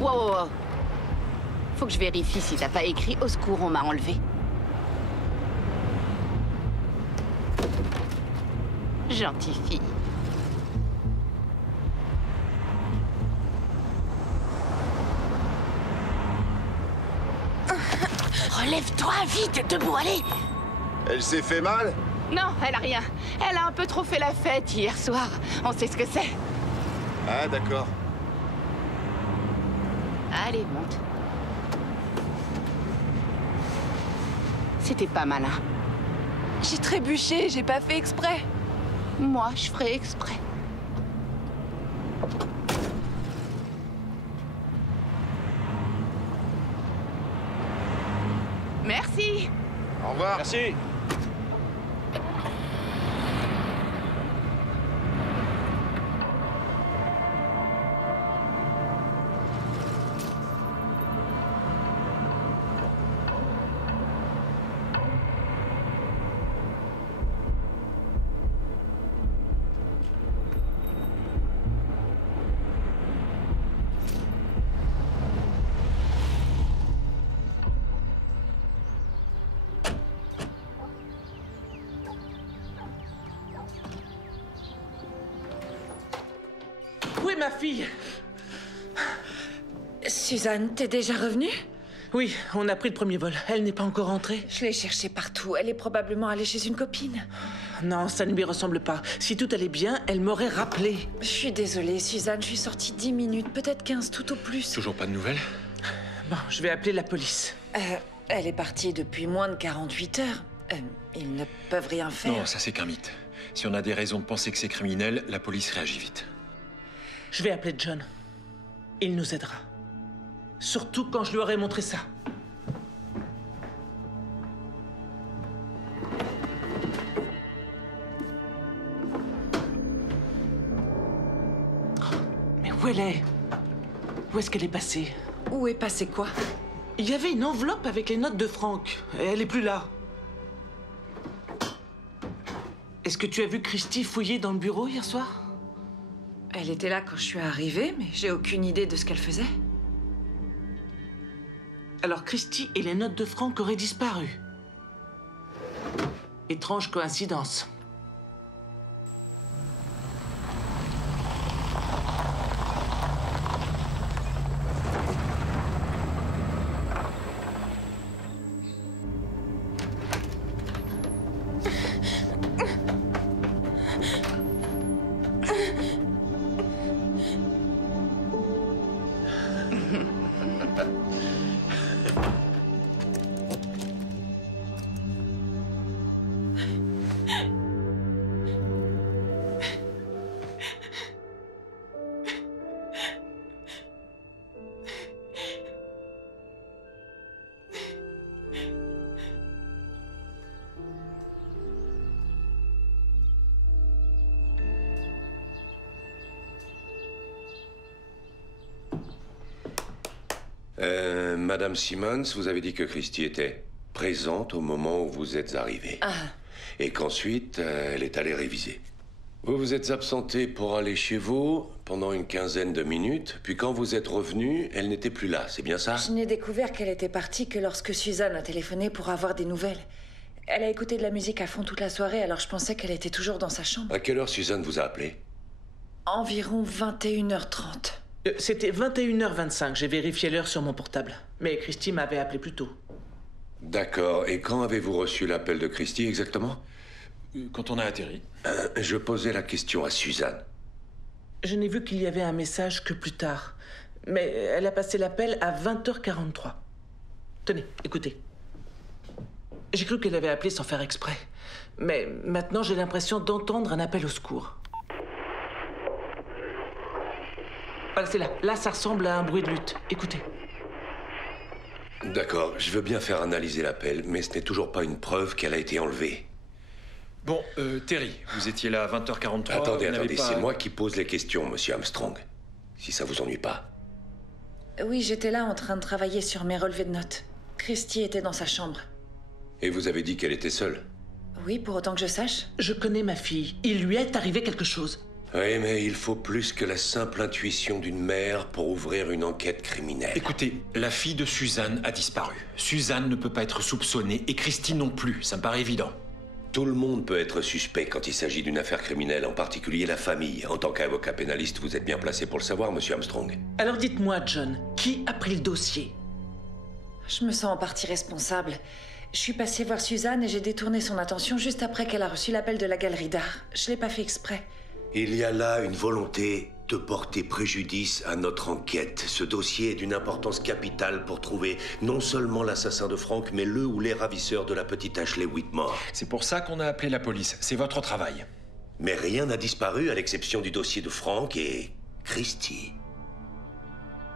Wow. Faut que je vérifie si t'as pas écrit « Au secours, on m'a enlevé ». Gentille fille. Relève-toi, vite, debout, allez! Elle s'est fait mal? Non, elle a rien. Elle a un peu trop fait la fête hier soir. On sait ce que c'est. Ah, d'accord. Allez, monte. C'était pas malin. J'ai trébuché, j'ai pas fait exprès. Moi, je ferai exprès. Merci. Au revoir. Merci. Où est ma fille? Suzanne, t'es déjà revenue? Oui, on a pris le premier vol. Elle n'est pas encore rentrée. Je l'ai cherchée partout. Elle est probablement allée chez une copine. Non, ça ne lui ressemble pas. Si tout allait bien, elle m'aurait rappelé. Je suis désolée, Suzanne. Je suis sortie 10 minutes, peut-être 15 tout au plus. Toujours pas de nouvelles? Bon, je vais appeler la police. Elle est partie depuis moins de 48 heures. Ils ne peuvent rien faire. Non, ça c'est qu'un mythe. Si on a des raisons de penser que c'est criminel, la police réagit vite. Je vais appeler John. Il nous aidera. Surtout quand je lui aurai montré ça. Mais où elle est? Où est-ce qu'elle est passée? Où est passé quoi? Il y avait une enveloppe avec les notes de Franck. Elle est plus là. Est-ce que tu as vu Christy fouiller dans le bureau hier soir? Elle était là quand je suis arrivée, mais j'ai aucune idée de ce qu'elle faisait. Alors Christy et les notes de Franck auraient disparu. Étrange coïncidence. Madame Simmons, vous avez dit que Christy était présente au moment où vous êtes arrivée. Ah. Et qu'ensuite, elle est allée réviser. Vous vous êtes absenté pour aller chez vous pendant une quinzaine de minutes, puis quand vous êtes revenu, elle n'était plus là, c'est bien ça? Je n'ai découvert qu'elle était partie que lorsque Suzanne a téléphoné pour avoir des nouvelles. Elle a écouté de la musique à fond toute la soirée, alors je pensais qu'elle était toujours dans sa chambre. À quelle heure Suzanne vous a appelé? Environ 21h30. C'était 21h25, j'ai vérifié l'heure sur mon portable. Mais Christy m'avait appelé plus tôt. D'accord, et quand avez-vous reçu l'appel de Christy exactement? Quand on a atterri. Je posais la question à Suzanne. Je n'ai vu qu'il y avait un message que plus tard. Mais elle a passé l'appel à 20h43. Tenez, écoutez. J'ai cru qu'elle avait appelé sans faire exprès. Mais maintenant, j'ai l'impression d'entendre un appel au secours. Voilà, c'est là. Là, ça ressemble à un bruit de lutte. Écoutez. D'accord, je veux bien faire analyser l'appel, mais ce n'est toujours pas une preuve qu'elle a été enlevée. Bon, Terry, vous étiez là à 20h43. Attendez, c'est moi qui pose les questions, monsieur Armstrong. Si ça vous ennuie pas. Oui, j'étais là en train de travailler sur mes relevés de notes. Christy était dans sa chambre. Et vous avez dit qu'elle était seule? Oui, pour autant que je sache. Je connais ma fille. Il lui est arrivé quelque chose. Oui, mais il faut plus que la simple intuition d'une mère pour ouvrir une enquête criminelle. Écoutez, la fille de Suzanne a disparu. Suzanne ne peut pas être soupçonnée et Christy non plus, ça me paraît évident. Tout le monde peut être suspect quand il s'agit d'une affaire criminelle, en particulier la famille. En tant qu'avocat pénaliste, vous êtes bien placé pour le savoir, monsieur Armstrong. Alors dites-moi, John, qui a pris le dossier? Je me sens en partie responsable. Je suis passée voir Suzanne et j'ai détourné son attention juste après qu'elle a reçu l'appel de la galerie d'art. Je l'ai pas fait exprès. Il y a là une volonté de porter préjudice à notre enquête. Ce dossier est d'une importance capitale pour trouver non seulement l'assassin de Frank, mais le ou les ravisseurs de la petite Ashley Whitmore. C'est pour ça qu'on a appelé la police. C'est votre travail. Mais rien n'a disparu à l'exception du dossier de Frank et Christy.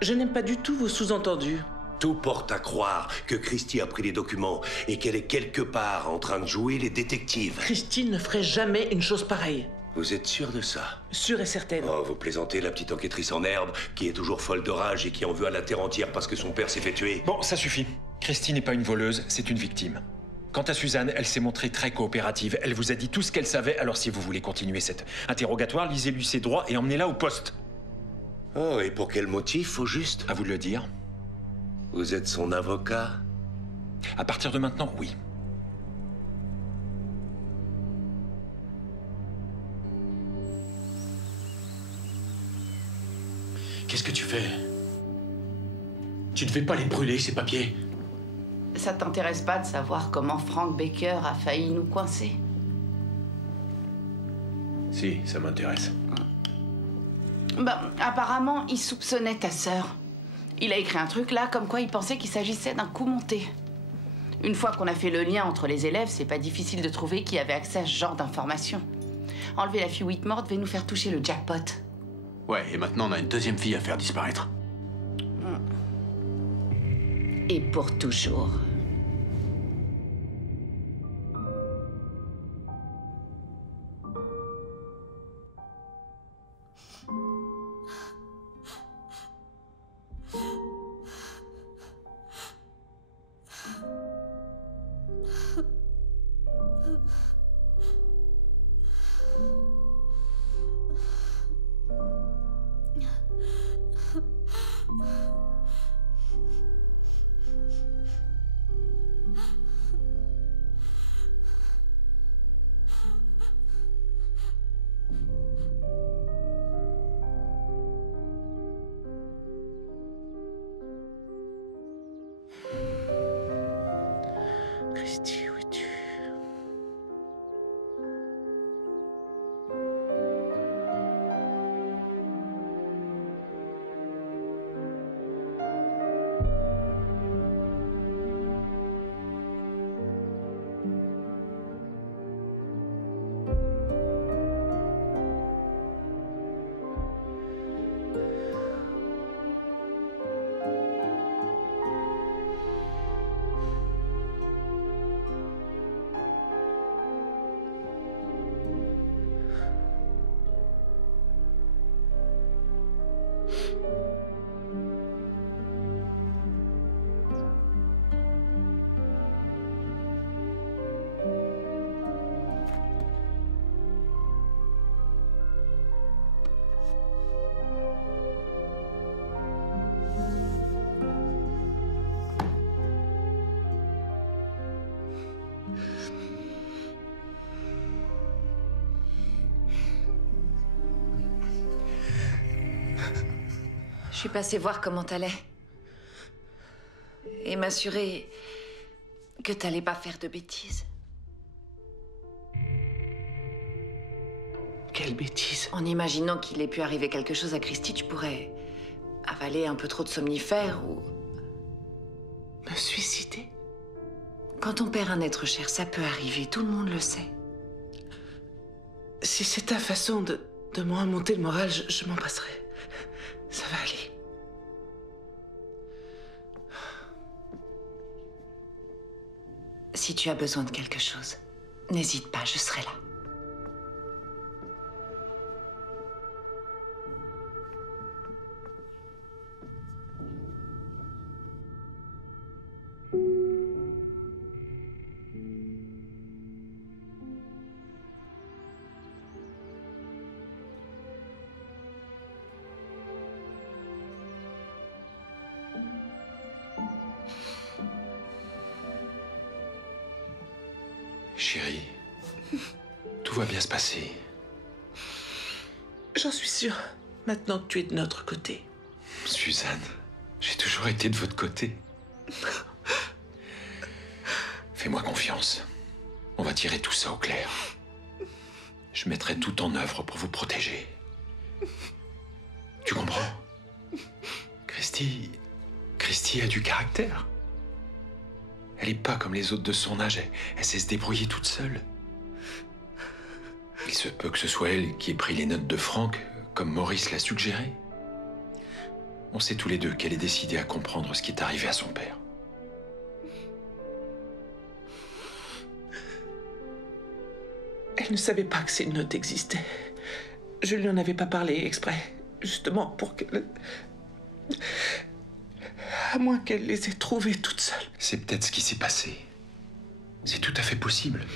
Je n'aime pas du tout vos sous-entendus. Tout porte à croire que Christy a pris les documents et qu'elle est quelque part en train de jouer les détectives. Christy ne ferait jamais une chose pareille. Vous êtes sûr de ça? Sûre et certaine. Oh, vous plaisantez, la petite enquêtrice en herbe, qui est toujours folle de rage et qui en veut à la terre entière parce que son père s'est fait tuer. Bon, ça suffit. Christy n'est pas une voleuse, c'est une victime. Quant à Suzanne, elle s'est montrée très coopérative. Elle vous a dit tout ce qu'elle savait, alors si vous voulez continuer cet interrogatoire, lisez-lui ses droits et emmenez-la au poste. Oh, et pour quel motif, au juste? À vous de le dire. Vous êtes son avocat? À partir de maintenant, oui. Qu'est-ce que tu fais? Tu ne devais pas les brûler, ces papiers. Ça t'intéresse pas de savoir comment Frank Baker a failli nous coincer? Si, ça m'intéresse. Ben, apparemment, il soupçonnait ta sœur. Il a écrit un truc là, comme quoi il pensait qu'il s'agissait d'un coup monté. Une fois qu'on a fait le lien entre les élèves, c'est pas difficile de trouver qui avait accès à ce genre d'informations. Enlever la fille Whitmore devait nous faire toucher le jackpot. Ouais, et maintenant on a une deuxième fille à faire disparaître. Et pour toujours. Christy, où es-tu? Je suis passée voir comment t'allais. Et m'assurer que t'allais pas faire de bêtises. Quelle bêtise? En imaginant qu'il ait pu arriver quelque chose à Christy, tu pourrais avaler un peu trop de somnifères ou... Me suicider? Quand on perd un être cher, ça peut arriver, tout le monde le sait. Si c'est ta façon de me remonter le moral, je m'en passerai. Ça va aller. Si tu as besoin de quelque chose, n'hésite pas, je serai là. Chérie, tout va bien se passer. J'en suis sûre, maintenant que tu es de notre côté. Suzanne, j'ai toujours été de votre côté. Fais-moi confiance. On va tirer tout ça au clair. Je mettrai tout en œuvre pour vous protéger. Tu comprends? Christy a du caractère. Elle n'est pas comme les autres de son âge, elle sait se débrouiller toute seule. Il se peut que ce soit elle qui ait pris les notes de Franck, comme Maurice l'a suggéré. On sait tous les deux qu'elle est décidée à comprendre ce qui est arrivé à son père. Elle ne savait pas que ces notes existaient. Je lui en avais pas parlé exprès, justement pour qu'elle... À moins qu'elle les ait trouvées toute seule. C'est peut-être ce qui s'est passé. C'est tout à fait possible.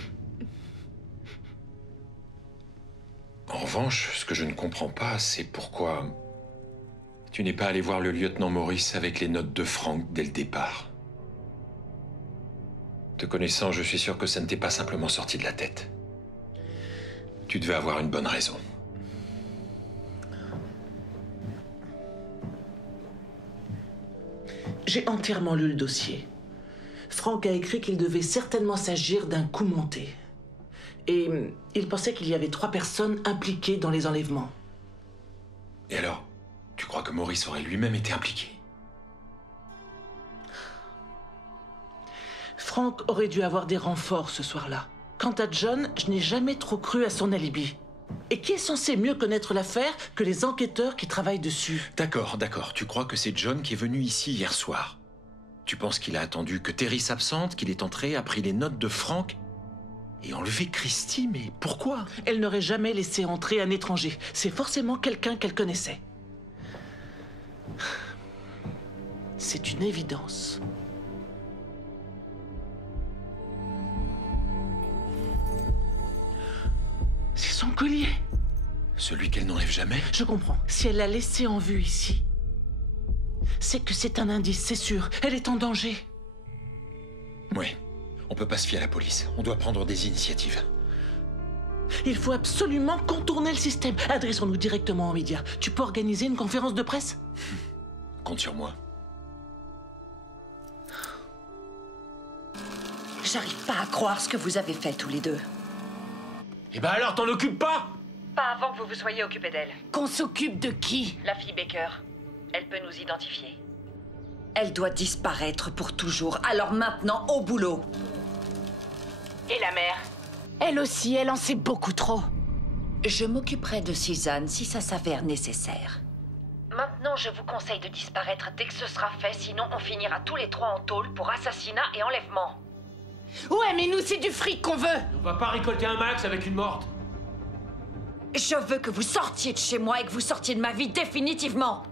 En revanche, ce que je ne comprends pas, c'est pourquoi tu n'es pas allé voir le lieutenant Maurice avec les notes de Franck dès le départ. Te connaissant, je suis sûr que ça ne t'est pas simplement sorti de la tête. Tu devais avoir une bonne raison. J'ai entièrement lu le dossier. Franck a écrit qu'il devait certainement s'agir d'un coup monté. Et il pensait qu'il y avait 3 personnes impliquées dans les enlèvements. Et alors, tu crois que Maurice aurait lui-même été impliqué? Franck aurait dû avoir des renforts ce soir-là. Quant à John, je n'ai jamais trop cru à son alibi. Et qui est censé mieux connaître l'affaire que les enquêteurs qui travaillent dessus? D'accord. Tu crois que c'est John qui est venu ici hier soir? Tu penses qu'il a attendu que Terry s'absente, qu'il est entré, a pris les notes de Franck et enlevé Christy? Mais pourquoi? Elle n'aurait jamais laissé entrer un étranger. C'est forcément quelqu'un qu'elle connaissait. C'est une évidence. C'est son collier. Celui qu'elle n'enlève jamais? Je comprends. Si elle l'a laissé en vue ici, c'est que c'est un indice, c'est sûr. Elle est en danger. Oui. On peut pas se fier à la police. On doit prendre des initiatives. Il faut absolument contourner le système. Adressons-nous directement aux médias. Tu peux organiser une conférence de presse? Compte sur moi. J'arrive pas à croire ce que vous avez fait tous les deux. Eh ben alors, t'en occupes pas? Pas avant que vous vous soyez occupé d'elle. Qu'on s'occupe de qui? La fille Baker. Elle peut nous identifier. Elle doit disparaître pour toujours. Alors maintenant, au boulot. Et la mère? Elle aussi, elle en sait beaucoup trop. Je m'occuperai de Suzanne si ça s'avère nécessaire. Maintenant, je vous conseille de disparaître dès que ce sera fait, sinon on finira tous les 3 en tôle pour assassinat et enlèvement. Ouais, mais nous, c'est du fric qu'on veut. On va pas récolter un max avec une morte. Je veux que vous sortiez de chez moi et que vous sortiez de ma vie définitivement.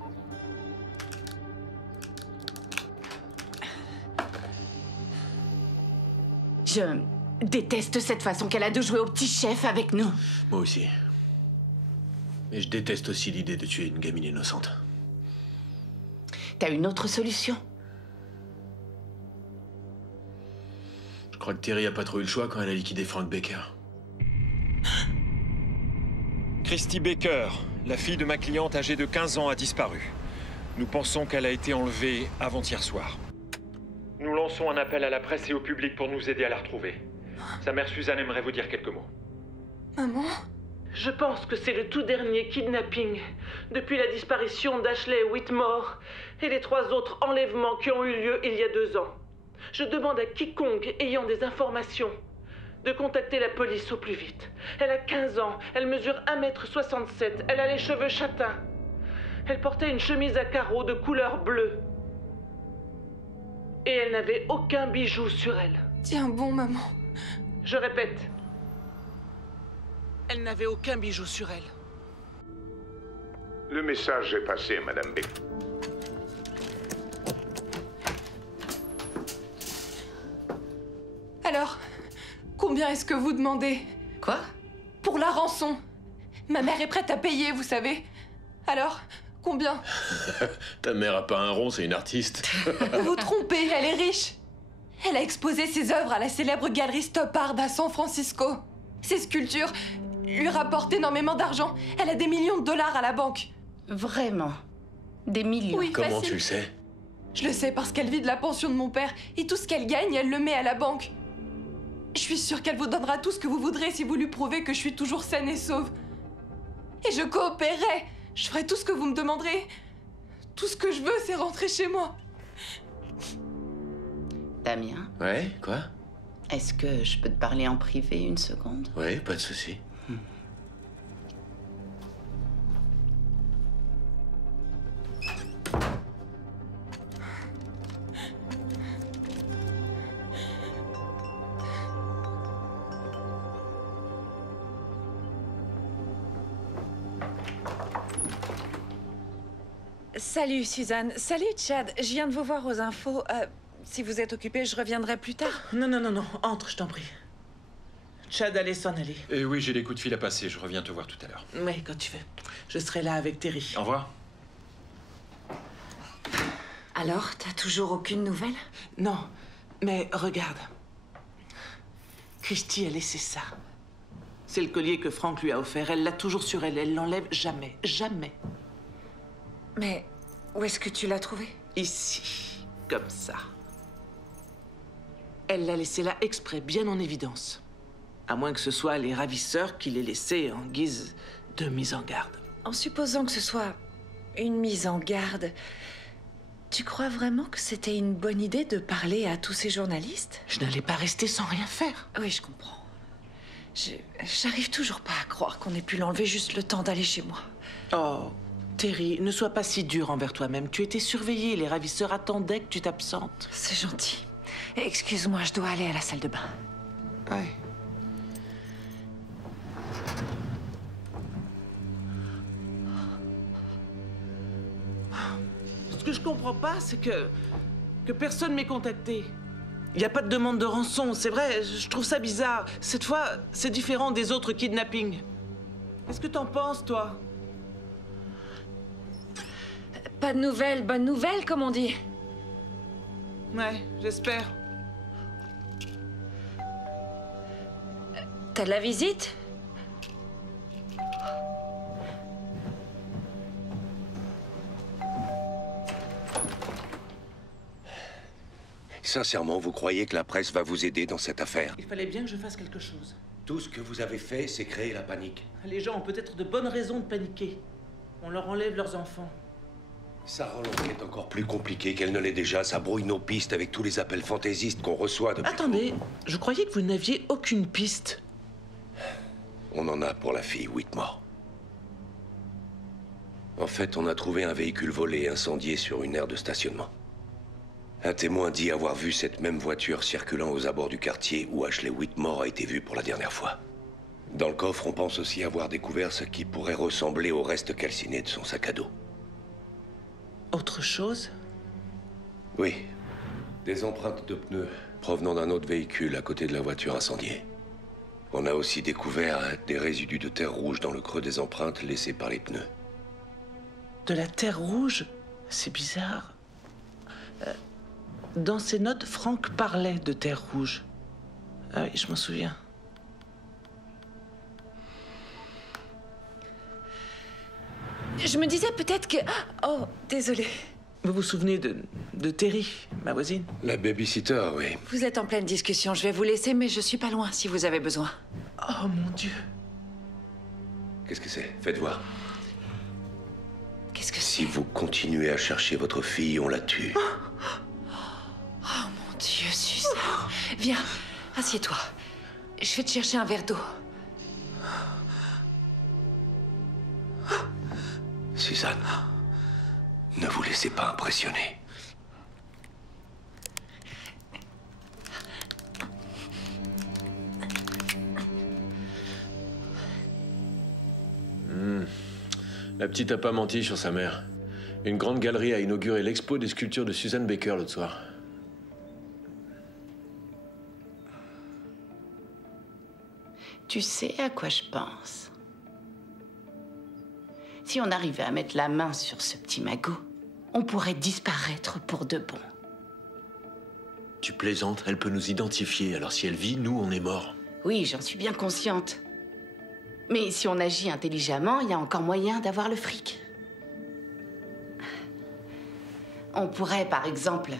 Je déteste cette façon qu'elle a de jouer au petit chef avec nous. Moi aussi. Et je déteste aussi l'idée de tuer une gamine innocente. T'as une autre solution? Je crois que Terry a pas trop eu le choix quand elle a liquidé Frank Baker. Christy Baker, la fille de ma cliente âgée de 15 ans, a disparu. Nous pensons qu'elle a été enlevée avant-hier soir. Nous lançons un appel à la presse et au public pour nous aider à la retrouver. Sa mère Suzanne aimerait vous dire quelques mots. Maman? Je pense que c'est le tout dernier kidnapping depuis la disparition d'Ashley Whitmore et les 3 autres enlèvements qui ont eu lieu il y a 2 ans. Je demande à quiconque ayant des informations de contacter la police au plus vite. Elle a 15 ans, elle mesure 1,67 m, elle a les cheveux châtains. Elle portait une chemise à carreaux de couleur bleue. Et elle n'avait aucun bijou sur elle. Tiens bon, maman. Je répète, elle n'avait aucun bijou sur elle. Le message est passé, Madame B. Alors, combien est-ce que vous demandez? Quoi? Pour la rançon. Ma mère est prête à payer, vous savez. Alors, combien? Ta mère a pas un rond, c'est une artiste. Vous vous trompez, elle est riche. Elle a exposé ses œuvres à la célèbre galerie Stoppard à San Francisco. Ses sculptures lui rapportent énormément d'argent. Elle a des millions de dollars à la banque. Vraiment? Des millions? Oui, Comment facile. tu le sais? Je le sais parce qu'elle vit de la pension de mon père et tout ce qu'elle gagne, elle le met à la banque. Je suis sûre qu'elle vous donnera tout ce que vous voudrez si vous lui prouvez que je suis toujours saine et sauve. Et je coopérerai. Je ferai tout ce que vous me demanderez. Tout ce que je veux, c'est rentrer chez moi. Damien, Ouais, quoi? est-ce que je peux te parler en privé une seconde? Ouais, pas de souci. Salut Suzanne, salut Chad, je viens de vous voir aux infos. Si vous êtes occupé, je reviendrai plus tard. Non, entre, je t'en prie. Chad allait s'en aller. Et oui, j'ai des coups de fil à passer, je reviens te voir tout à l'heure. Oui, quand tu veux. Je serai là avec Terry. Au revoir. Alors, t'as toujours aucune nouvelle? Non, mais regarde. Christy a laissé ça. C'est le collier que Frank lui a offert. Elle l'a toujours sur elle. Elle l'enlève jamais. Jamais. Mais où est-ce que tu l'as trouvé? Ici. Comme ça. Elle l'a laissé là exprès, bien en évidence. À moins que ce soit les ravisseurs qui l'aient laissé en guise de mise en garde. En supposant que ce soit une mise en garde, tu crois vraiment que c'était une bonne idée de parler à tous ces journalistes? Je n'allais pas rester sans rien faire. Oui, je comprends. J'arrive toujours pas à croire qu'on ait pu l'enlever juste le temps d'aller chez moi. Oh, Terry, ne sois pas si dur envers toi-même. Tu étais surveillée, les ravisseurs attendaient que tu t'absentes. C'est gentil. Excuse-moi, je dois aller à la salle de bain. Ouais. Ce que je comprends pas, c'est que personne m'ait contacté. Il n'y a pas de demande de rançon, c'est vrai, je trouve ça bizarre. Cette fois, c'est différent des autres kidnappings. Qu'est-ce que t'en penses, toi? Pas de nouvelles, bonne nouvelle, comme on dit. Ouais, j'espère. T'as de la visite? Sincèrement, vous croyez que la presse va vous aider dans cette affaire? Il fallait bien que je fasse quelque chose. Tout ce que vous avez fait, c'est créer la panique. Les gens ont peut-être de bonnes raisons de paniquer. On leur enlève leurs enfants. Ça rend l'enquête encore plus compliquée qu'elle ne l'est déjà. Ça brouille nos pistes avec tous les appels fantaisistes qu'on reçoit depuis... Attendez, je croyais que vous n'aviez aucune piste. On en a pour la fille Whitmore. En fait, on a trouvé un véhicule volé et incendié sur une aire de stationnement. Un témoin dit avoir vu cette même voiture circulant aux abords du quartier où Ashley Whitmore a été vue pour la dernière fois. Dans le coffre, on pense aussi avoir découvert ce qui pourrait ressembler au reste calciné de son sac à dos. Autre chose? Oui. Des empreintes de pneus provenant d'un autre véhicule à côté de la voiture incendiée. On a aussi découvert des résidus de terre rouge dans le creux des empreintes laissées par les pneus. De la terre rouge? C'est bizarre. Dans ses notes, Frank parlait de terre rouge. Ah oui, je m'en souviens. Je me disais peut-être que... Oh, désolée. Vous vous souvenez de Terry, ma voisine? La babysitter, oui. Vous êtes en pleine discussion, je vais vous laisser, mais je suis pas loin si vous avez besoin. Oh mon Dieu. Qu'est-ce que c'est? Faites voir. Qu'est-ce que c'est? Si vous continuez à chercher votre fille, on la tue. Oh mon Dieu, Suzanne. Viens, assieds-toi. Je vais te chercher un verre d'eau. Suzanne, ne vous laissez pas impressionner. La petite a pas menti sur sa mère. Une grande galerie a inauguré l'expo des sculptures de Suzanne Baker l'autre soir. Tu sais à quoi je pense? Si on arrivait à mettre la main sur ce petit magot, on pourrait disparaître pour de bon. Tu plaisantes, elle peut nous identifier, alors si elle vit, nous, on est morts. Oui, j'en suis bien consciente. Mais si on agit intelligemment, il y a encore moyen d'avoir le fric. On pourrait, par exemple,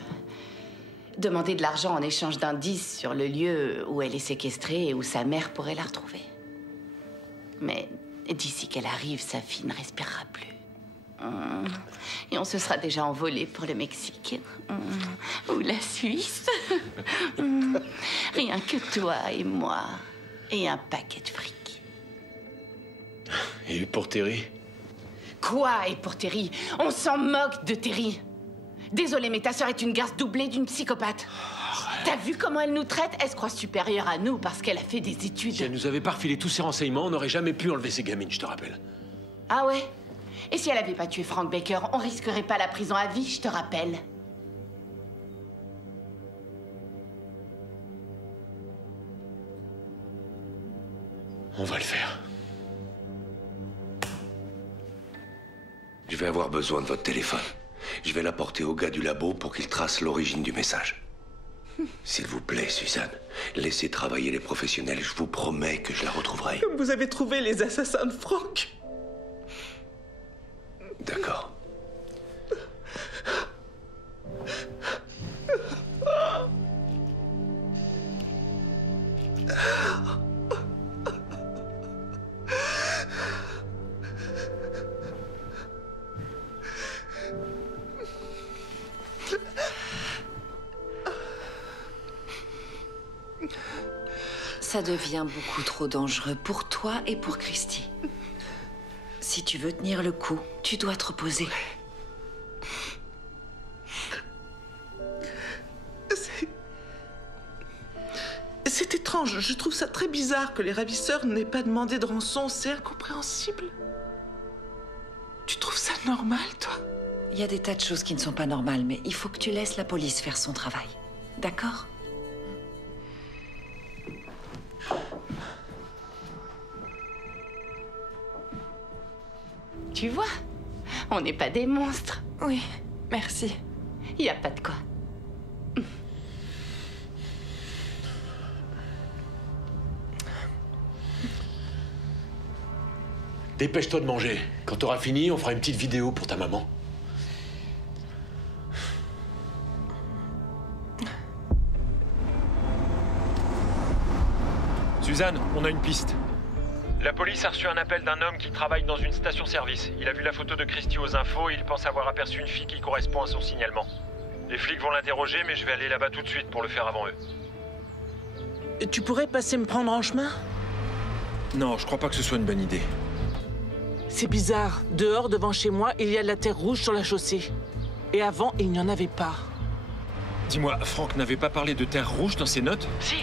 demander de l'argent en échange d'indices sur le lieu où elle est séquestrée et où sa mère pourrait la retrouver. Mais d'ici qu'elle arrive, sa fille ne respirera plus. Et on se sera déjà envolé pour le Mexique. Ou la Suisse. Rien que toi et moi. Et un paquet de fric. Et pour Terry? Quoi, et pour Terry? On s'en moque de Terry. Désolée, mais ta sœur est une garce doublée d'une psychopathe. T'as vu comment elle nous traite? Elle se croit supérieure à nous parce qu'elle a fait des études. Si elle nous avait pas refilé tous ces renseignements, on n'aurait jamais pu enlever ces gamines, je te rappelle. Ah ouais? Et si elle avait pas tué Frank Baker, on risquerait pas la prison à vie, je te rappelle. On va le faire. Je vais avoir besoin de votre téléphone. Je vais l'apporter au gars du labo pour qu'il trace l'origine du message. S'il vous plaît, Suzanne, laissez travailler les professionnels. Je vous promets que je la retrouverai. Comme vous avez trouvé les assassins de Frank. D'accord. Ça devient beaucoup trop dangereux pour toi et pour Christy. Si tu veux tenir le coup, tu dois te reposer. C'est étrange. Je trouve ça très bizarre que les ravisseurs n'aient pas demandé de rançon. C'est incompréhensible. Tu trouves ça normal, toi? Il y a des tas de choses qui ne sont pas normales, mais il faut que tu laisses la police faire son travail. D'accord? Tu vois, on n'est pas des monstres. Oui, merci. Il n'y a pas de quoi. Dépêche-toi de manger. Quand t'auras fini, on fera une petite vidéo pour ta maman. Suzanne, on a une piste. La police a reçu un appel d'un homme qui travaille dans une station-service. Il a vu la photo de Christy aux infos et il pense avoir aperçu une fille qui correspond à son signalement. Les flics vont l'interroger, mais je vais aller là-bas tout de suite pour le faire avant eux. Tu pourrais passer me prendre en chemin? Non, je crois pas que ce soit une bonne idée. C'est bizarre. Dehors, devant chez moi, il y a de la terre rouge sur la chaussée. Et avant, il n'y en avait pas. Dis-moi, Frank n'avait pas parlé de terre rouge dans ses notes? Si.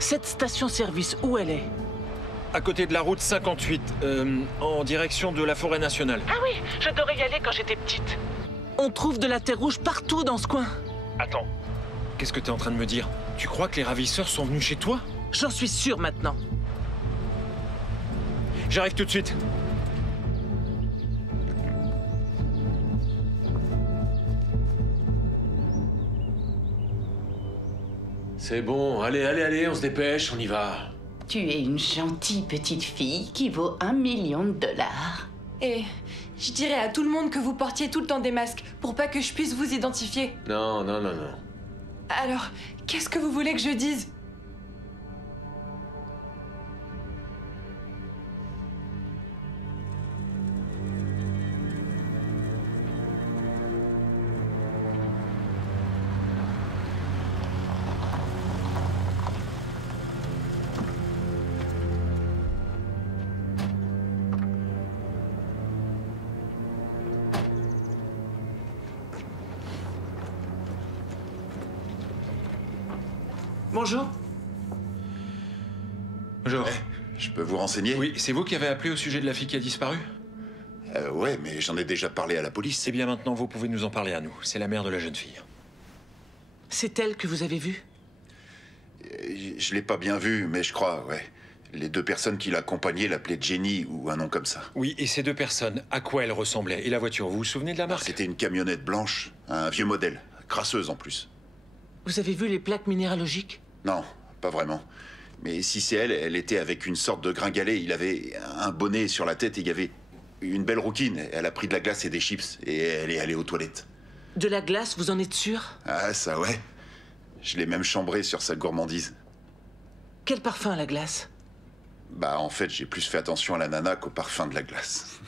Cette station-service, où elle est? À côté de la route 58, en direction de la forêt nationale. Ah oui, j'adorais y aller quand j'étais petite. On trouve de la terre rouge partout dans ce coin. Attends, qu'est-ce que t'es en train de me dire? Tu crois que les ravisseurs sont venus chez toi? J'en suis sûr maintenant. J'arrive tout de suite. C'est bon, allez, on se dépêche, on y va. Tu es une gentille petite fille qui vaut $1 million. Et je dirais à tout le monde que vous portiez tout le temps des masques pour pas que je puisse vous identifier. Non. Alors, qu'est-ce que vous voulez que je dise? Bonjour. Bonjour. Je peux vous renseigner? Oui, c'est vous qui avez appelé au sujet de la fille qui a disparu? Ouais, mais j'en ai déjà parlé à la police. Eh bien maintenant, vous pouvez nous en parler à nous. C'est la mère de la jeune fille. C'est elle que vous avez vue? Je l'ai pas bien vue, mais je crois, ouais. Les deux personnes qui l'accompagnaient l'appelaient Jenny ou un nom comme ça. Oui, et ces deux personnes, à quoi elles ressemblaient? Et la voiture, vous vous souvenez de la marque? C'était une camionnette blanche, un vieux modèle, crasseuse en plus. Vous avez vu les plaques minéralogiques? Non, pas vraiment. Mais si c'est elle, elle était avec une sorte de gringalet. Il avait un bonnet sur la tête et il y avait une belle rouquine. Elle a pris de la glace et des chips et elle est allée aux toilettes. De la glace, vous en êtes sûr? Ah, ça ouais. Je l'ai même chambrée sur sa gourmandise. Quel parfum, la glace? Bah, en fait, j'ai plus fait attention à la nana qu'au parfum de la glace.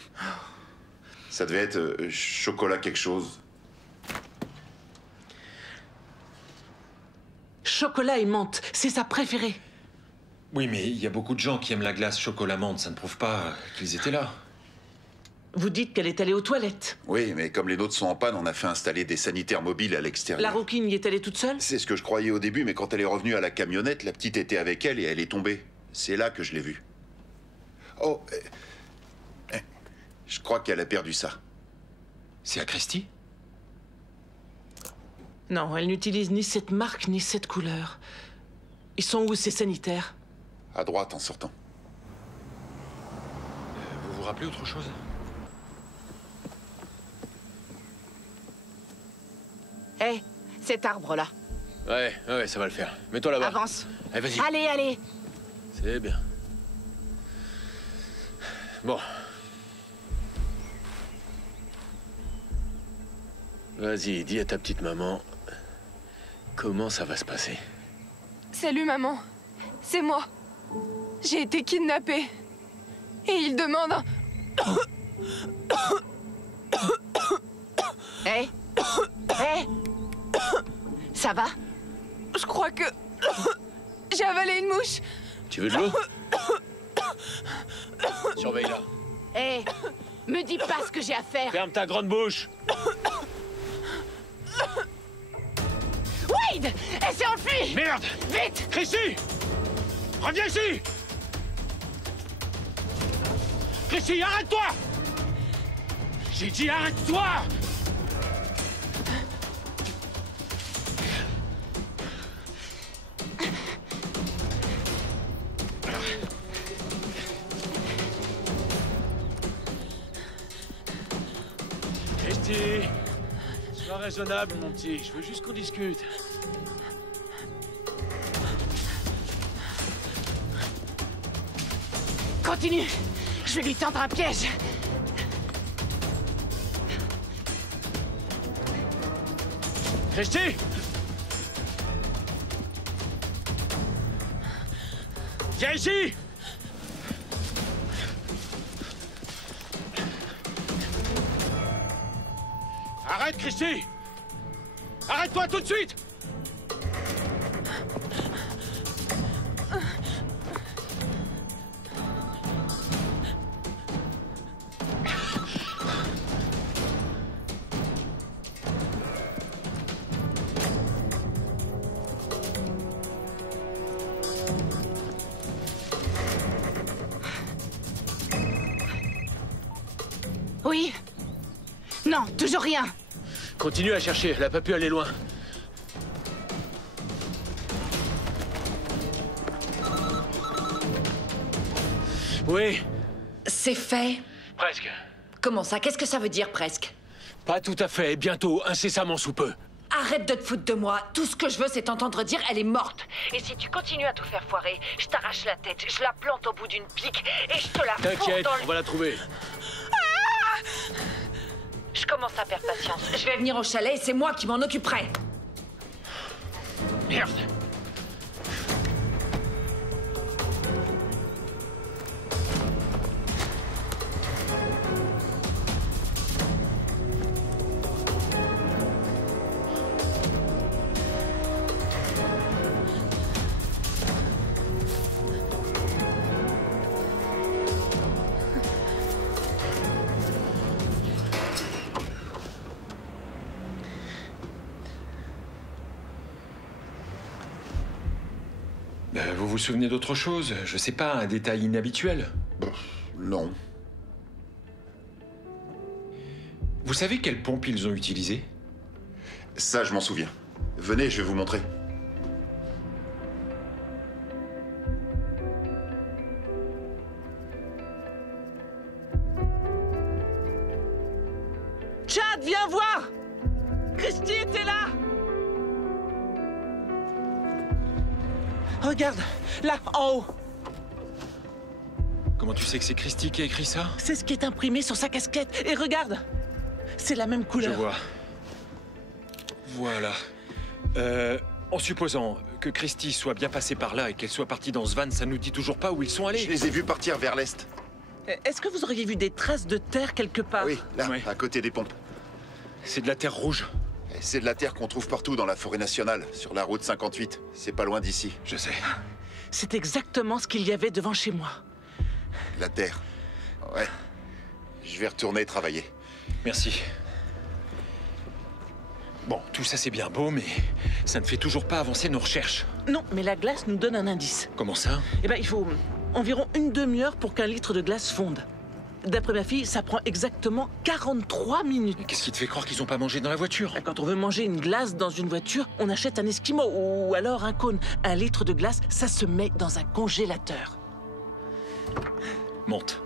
Ça devait être chocolat quelque chose. Chocolat et menthe, c'est sa préférée. Oui, mais il y a beaucoup de gens qui aiment la glace chocolat menthe. Ça ne prouve pas qu'ils étaient là. Vous dites qu'elle est allée aux toilettes. Oui, mais comme les nôtres sont en panne, on a fait installer des sanitaires mobiles à l'extérieur. La rouquine y est allée toute seule? C'est ce que je croyais au début, mais quand elle est revenue à la camionnette, la petite était avec elle et elle est tombée. C'est là que je l'ai vue. Oh, je crois qu'elle a perdu ça. C'est à Christie? Non, elle n'utilise ni cette marque ni cette couleur. Ils sont où, ces sanitaires? À droite, en sortant. Vous vous rappelez autre chose? Hé, cet arbre-là. Ouais, ça va le faire. Mets-toi là-bas. Avance. Allez, vas-y. Allez. C'est bien. Bon. Vas-y, dis à ta petite maman comment ça va se passer. Salut maman, c'est moi. J'ai été kidnappée. Et il demande un... Hé, ça va? Je crois que... j'ai avalé une mouche. Tu veux de l'eau? Surveille-la. Hé, me dis pas ce que j'ai à faire. Ferme ta grande bouche. Wade, elle s'est enfuie. Merde! Vite! Christy! Reviens ici! Christy, arrête-toi! J'ai dit arrête-toi! Christy! Sois raisonnable, mon petit. Je veux juste qu'on discute. Continue. Je vais lui tendre un piège. Christy! Viens ici! Arrête, Christy! Arrête-toi tout de suite! Oui? Non, toujours rien. Continue à chercher, elle a pas pu aller loin. Oui. C'est fait? Presque. Comment ça? Qu'est-ce que ça veut dire, presque? Pas tout à fait, bientôt, incessamment sous peu. Arrête de te foutre de moi. Tout ce que je veux, c'est t'entendre dire elle est morte. Et si tu continues à tout faire foirer, je t'arrache la tête, je la plante au bout d'une pique et je te la fourre T'inquiète, dans le... on va la trouver. Je commence à perdre patience. Je vais venir au chalet et c'est moi qui m'en occuperai. Merde. Vous vous souvenez d'autre chose? Je sais pas, un détail inhabituel? Non. Vous savez quelle pompe ils ont utilisée? Ça, je m'en souviens. Venez, je vais vous montrer. Chad, viens voir! Christy était là! Regarde, là, en haut. Comment tu sais que c'est Christy qui a écrit ça? C'est ce qui est imprimé sur sa casquette. Et regarde, c'est la même couleur. Je vois. Voilà. En supposant que Christy soit bien passée par là et qu'elle soit partie dans ce van, ça nous dit toujours pas où ils sont allés. Je les ai vus partir vers l'est. Est-ce que vous auriez vu des traces de terre quelque part? Oui, là, à côté des pompes. C'est de la terre rouge. C'est de la terre qu'on trouve partout dans la forêt nationale, sur la route 58. C'est pas loin d'ici. Je sais. C'est exactement ce qu'il y avait devant chez moi. La terre. Ouais. Je vais retourner travailler. Merci. Bon, tout ça c'est bien beau, mais ça ne fait toujours pas avancer nos recherches. Non, mais la glace nous donne un indice. Comment ça? Eh ben, il faut environ une demi-heure pour qu'un litre de glace fonde. D'après ma fille, ça prend exactement 43 minutes. Qu'est-ce qui te fait croire qu'ils n'ont pas mangé dans la voiture? Quand on veut manger une glace dans une voiture, on achète un Esquimau ou alors un cône. Un litre de glace, ça se met dans un congélateur. Monte.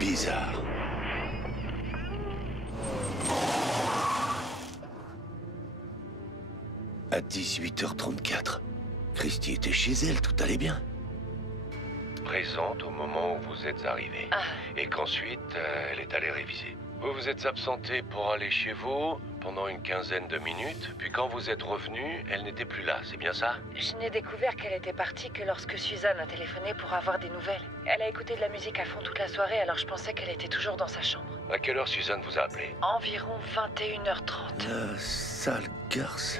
Bizarre. À 18h34, Christy était chez elle, tout allait bien. Présente au moment où vous êtes arrivé. Et qu'ensuite, elle est allée réviser. Vous vous êtes absenté pour aller chez vous pendant une quinzaine de minutes, puis quand vous êtes revenu, elle n'était plus là, c'est bien ça? Je n'ai découvert qu'elle était partie que lorsque Suzanne a téléphoné pour avoir des nouvelles. Elle a écouté de la musique à fond toute la soirée, alors je pensais qu'elle était toujours dans sa chambre. À quelle heure Suzanne vous a appelé? Environ 21h30. La sale garce.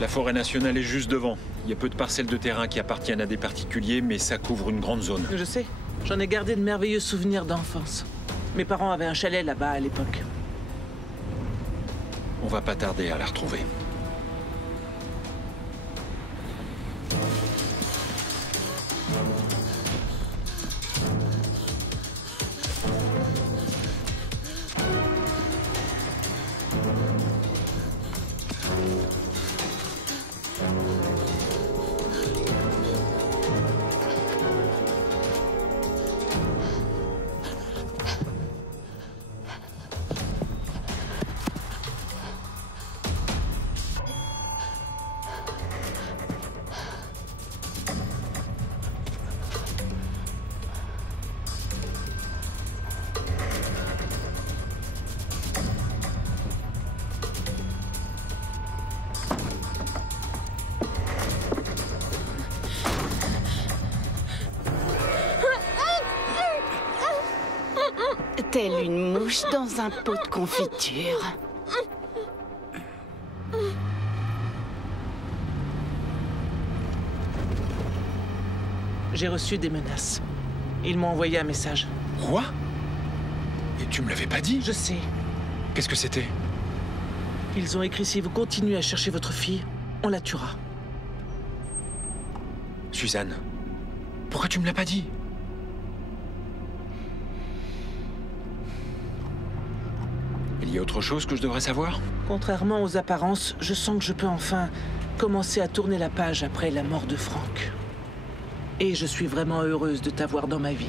La forêt nationale est juste devant. Il y a peu de parcelles de terrain qui appartiennent à des particuliers, mais ça couvre une grande zone. Je sais. J'en ai gardé de merveilleux souvenirs d'enfance. Mes parents avaient un chalet là-bas à l'époque. On va pas tarder à la retrouver. Telle une mouche dans un pot de confiture. J'ai reçu des menaces. Ils m'ont envoyé un message. Quoi? Et tu me l'avais pas dit? Je sais. Qu'est-ce que c'était? Ils ont écrit: si vous continuez à chercher votre fille, on la tuera. Suzanne, pourquoi tu me l'as pas dit? Il y a autre chose que je devrais savoir? Contrairement aux apparences, je sens que je peux enfin commencer à tourner la page après la mort de Frank. Et je suis vraiment heureuse de t'avoir dans ma vie.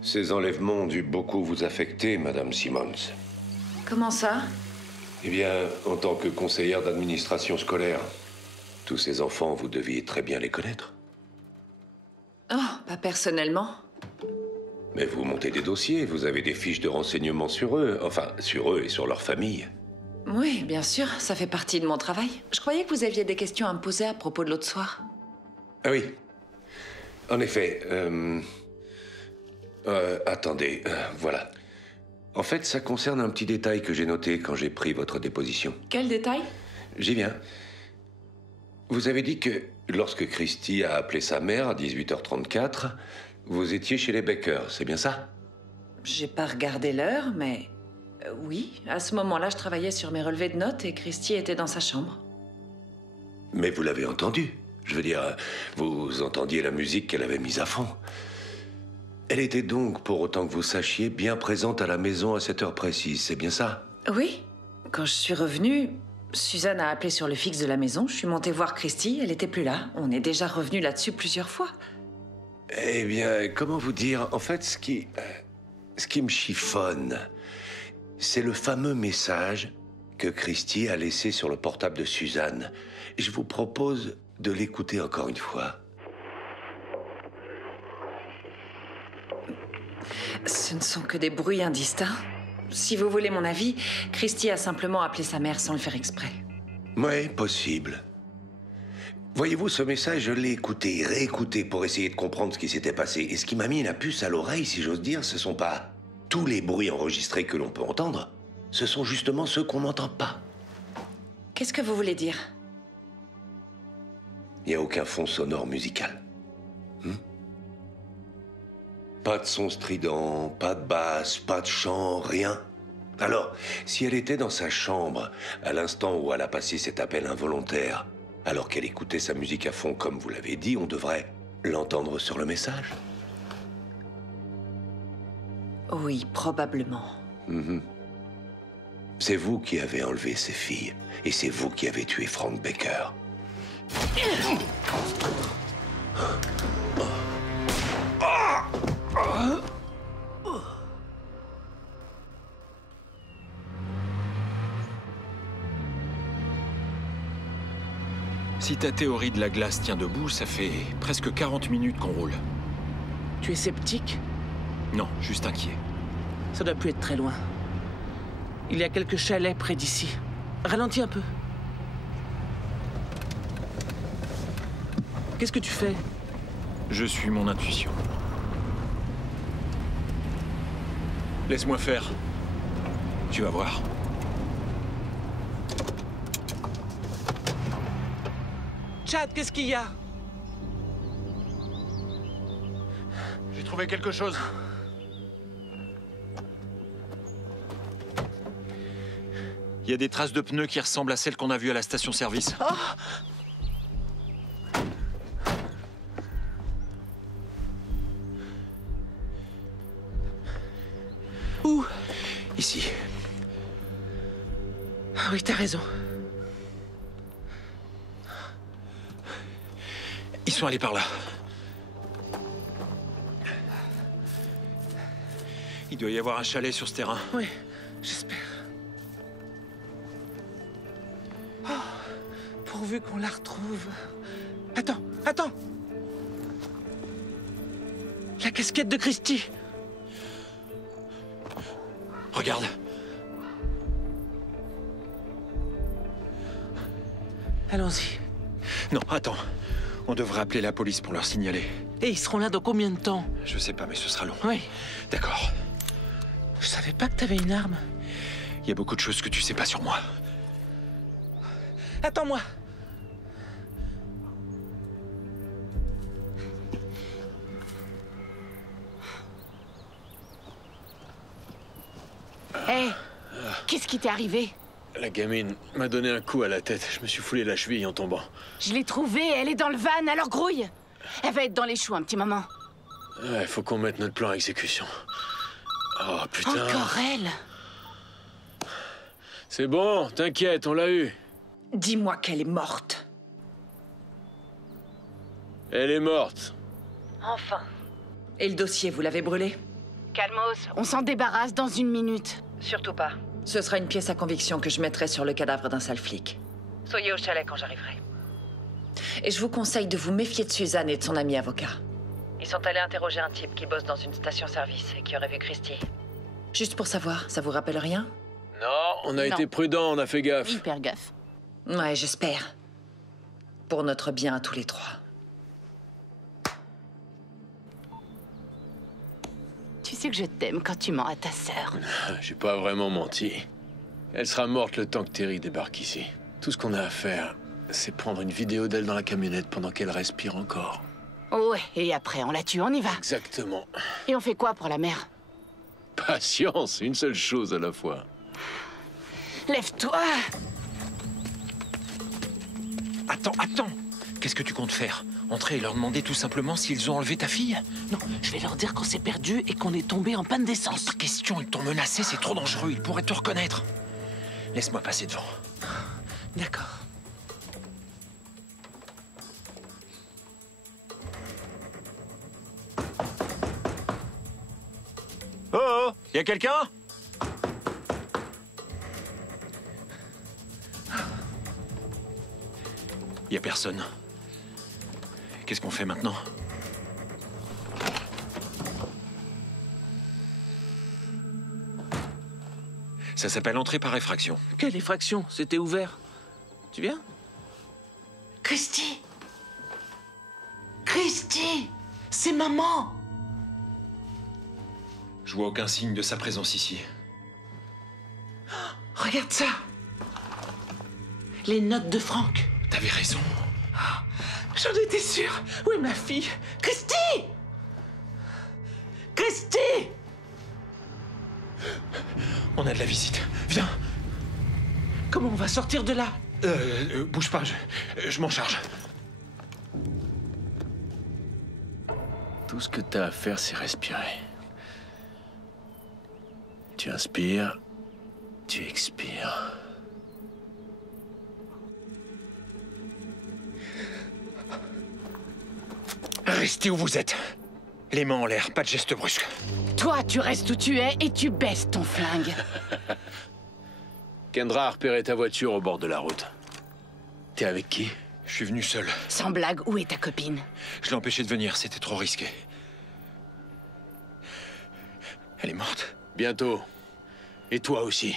Ces enlèvements ont dû beaucoup vous affecter, Madame Simmons. Comment ça? Eh bien, en tant que conseillère d'administration scolaire, tous ces enfants, vous deviez très bien les connaître. Oh, pas personnellement. Mais vous montez des dossiers, vous avez des fiches de renseignements sur eux, enfin, sur eux et sur leur famille. Oui, bien sûr, ça fait partie de mon travail. Je croyais que vous aviez des questions à me poser à propos de l'autre soir. Ah oui. En effet, attendez, voilà. En fait, ça concerne un petit détail que j'ai noté quand j'ai pris votre déposition. Quel détail? J'y viens. Vous avez dit que lorsque Christy a appelé sa mère à 18h34, vous étiez chez les Baker, c'est bien ça? J'ai pas regardé l'heure, mais... oui, à ce moment-là, je travaillais sur mes relevés de notes et Christy était dans sa chambre. Mais vous l'avez entendu. Je veux dire, vous entendiez la musique qu'elle avait mise à fond. Elle était donc, pour autant que vous sachiez, bien présente à la maison à cette heure précise, c'est bien ça? Oui. Quand je suis revenue, Suzanne a appelé sur le fixe de la maison. Je suis montée voir Christy, elle était plus là. On est déjà revenu là-dessus plusieurs fois. Eh bien, comment vous dire? En fait, ce qui me chiffonne, c'est le fameux message que Christy a laissé sur le portable de Suzanne. Je vous propose de l'écouter encore une fois. Ce ne sont que des bruits indistincts. Si vous voulez mon avis, Christy a simplement appelé sa mère sans le faire exprès. Oui, possible. Voyez-vous, ce message, je l'ai écouté, réécouté pour essayer de comprendre ce qui s'était passé. Et ce qui m'a mis la puce à l'oreille, si j'ose dire, ce sont pas tous les bruits enregistrés que l'on peut entendre. Ce sont justement ceux qu'on n'entend pas. Qu'est-ce que vous voulez dire? Il n'y a aucun fond sonore musical. Pas de son strident, pas de basse, pas de chant, rien. Alors, si elle était dans sa chambre, à l'instant où elle a passé cet appel involontaire, alors qu'elle écoutait sa musique à fond comme vous l'avez dit, on devrait l'entendre sur le message. Oui, probablement. C'est vous qui avez enlevé ces filles, et c'est vous qui avez tué Frank Baker. Si ta théorie de la glace tient debout, ça fait presque 40 minutes qu'on roule. Tu es sceptique? Non, juste inquiet. Ça doit plus être très loin. Il y a quelques chalets près d'ici. Ralentis un peu. Qu'est-ce que tu fais? Je suis mon intuition. Laisse-moi faire. Tu vas voir. Chad, qu'est-ce qu'il y a? J'ai trouvé quelque chose. Il y a des traces de pneus qui ressemblent à celles qu'on a vues à la station-service. Oh! Où? Ici. Ah oui, t'as raison. Ils sont allés par là. Il doit y avoir un chalet sur ce terrain. Oui, j'espère. Oh, pourvu qu'on la retrouve. Attends, attends! La casquette de Christy! Regarde. Allons-y. Non, attends. On devrait appeler la police pour leur signaler. Et ils seront là dans combien de temps? Je sais pas, mais ce sera long. Oui. D'accord. Je savais pas que t'avais une arme. Il y a beaucoup de choses que tu sais pas sur moi. Attends-moi. Qu'est-ce qui t'est arrivé? La gamine m'a donné un coup à la tête. Je me suis foulé la cheville en tombant. Je l'ai trouvée, elle est dans le van, alors grouille. Elle va être dans les choux un petit moment. Ouais, faut qu'on mette notre plan à exécution. Oh, putain. Encore elle? C'est bon, t'inquiète, on l'a eu. Dis-moi qu'elle est morte. Elle est morte. Enfin. Et le dossier, vous l'avez brûlé? Calmos, on s'en débarrasse dans 1 minute. Surtout pas. Ce sera une pièce à conviction que je mettrai sur le cadavre d'un sale flic. Soyez au chalet quand j'arriverai. Et je vous conseille de vous méfier de Suzanne et de son ami avocat. Ils sont allés interroger un type qui bosse dans une station-service et qui aurait vu Christy. Juste pour savoir, ça vous rappelle rien? Non, on a été prudents, on a fait gaffe. Hyper gaffe. Ouais, j'espère. Pour notre bien à tous les trois. Tu sais que je t'aime quand tu mens à ta sœur. J'ai pas vraiment menti. Elle sera morte le temps que Terry débarque ici. Tout ce qu'on a à faire, c'est prendre une vidéo d'elle dans la camionnette pendant qu'elle respire encore. Ouais, et après on la tue, on y va. Exactement. Et on fait quoi pour la mère? Patience, une seule chose à la fois. Lève-toi! Attends. Qu'est-ce que tu comptes faire? Entrer et leur demander tout simplement s'ils ont enlevé ta fille? Non, je vais leur dire qu'on s'est perdu et qu'on est tombé en panne d'essence. Pas question, ils t'ont menacé, c'est trop dangereux, ils pourraient te reconnaître. Laisse-moi passer devant. D'accord. Oh, y a quelqu'un? Y a personne. Qu'est-ce qu'on fait maintenant? Ça s'appelle entrer par effraction. Quelle effraction? C'était ouvert. Tu viens? Christy! Christy! C'est maman! Je vois aucun signe de sa présence ici. Regarde ça! Les notes de Franck. T'avais raison. J'en étais sûr. Où est ma fille? Christy! Christy! On a de la visite. Viens. Comment on va sortir de là? Bouge pas, je m'en charge. Tout ce que t'as à faire, c'est respirer. Tu inspires, tu expires. Restez où vous êtes. Les mains en l'air, pas de gestes brusques. Toi, tu restes où tu es et tu baisses ton flingue. Kendra a repéré ta voiture au bord de la route. T'es avec qui? Je suis venu seul. Sans blague, où est ta copine? Je l'ai empêchée de venir, c'était trop risqué. Elle est morte. Bientôt. Et toi aussi.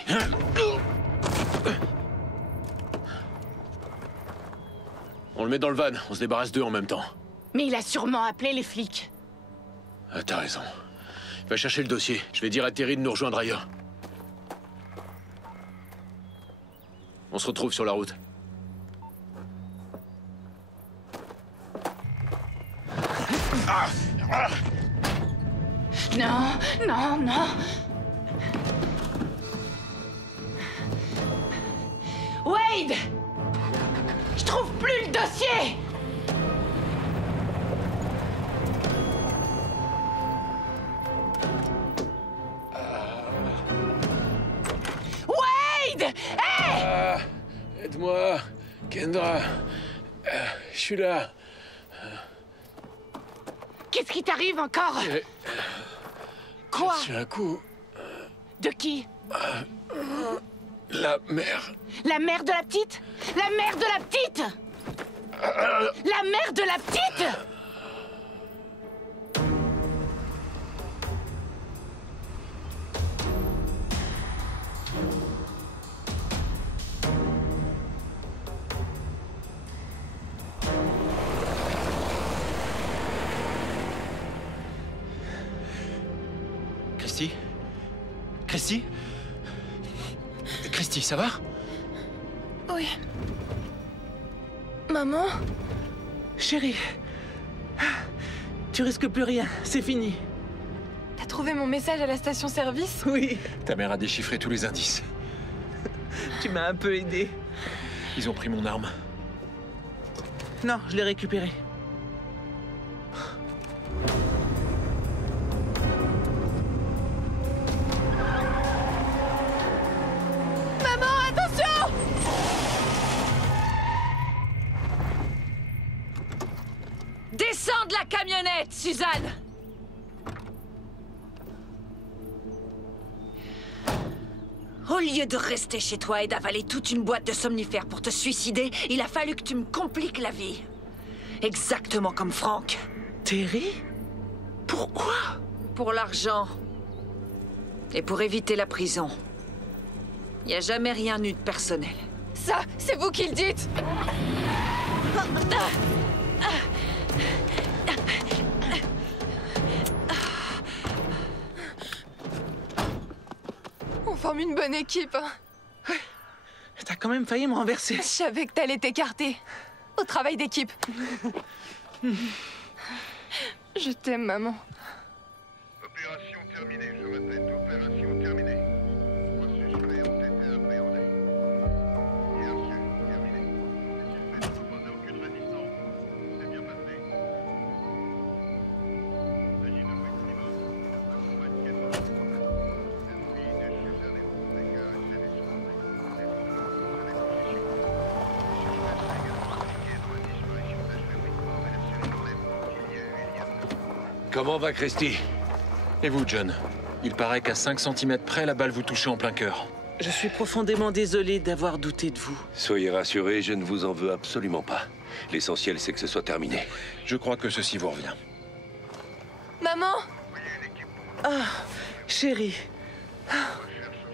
On le met dans le van, on se débarrasse d'eux en même temps. Mais il a sûrement appelé les flics. Ah, t'as raison. Va chercher le dossier. Je vais dire à Terry de nous rejoindre ailleurs. On se retrouve sur la route. Non, non, non. Wade! Je trouve plus le dossier! Wade! Hey! Aide-moi, Kendra. Je suis là. Qu'est-ce qui t'arrive encore? Quoi? J'ai un coup. De qui? La mère. La mère de la petite? La mère de la petite? La mère de la petite? Christy? Christy? Christy, ça va? Oui. Maman? Chérie, tu risques plus rien, c'est fini. T'as trouvé mon message à la station-service? Oui. Ta mère a déchiffré tous les indices. Tu m'as un peu aidé. Ils ont pris mon arme. Non, je l'ai récupérée. Maman, attention! Descends de la camionnette, Suzanne! Au lieu de rester chez toi et d'avaler toute une boîte de somnifères pour te suicider, il a fallu que tu me compliques la vie. Exactement comme Franck. Terry? Pourquoi? Pour l'argent. Et pour éviter la prison. Il n'y a jamais rien eu de personnel. Ça, c'est vous qui le dites! On forme une bonne équipe, hein. T'as quand même failli me renverser. Je savais que t'allais t'écarter. Au travail d'équipe. Je t'aime, maman. Opération terminée, je répète, opération terminée. 3 suspects ont été appréhendés. Bien reçu, terminé. Les suspects n'ont opposé aucune résistance. C'est bien passé. Il s'agit de bruit minimum. La combat qui est mort. Cette fille est Suzanne et mon dégât et c'est des soins. Les photos sont à l'exposition. Les suspects sont également impliqués dans la disparition d'Ashley Whitmore et la série même qu'il y a eu il y a peu. Comment va Christy? Et vous, John? Il paraît qu'à 5 cm près, la balle vous touchait en plein cœur. Je suis profondément désolé d'avoir douté de vous. Soyez rassurés, je ne vous en veux absolument pas. L'essentiel, c'est que ce soit terminé. Je crois que ceci vous revient. Maman! Ah, chérie.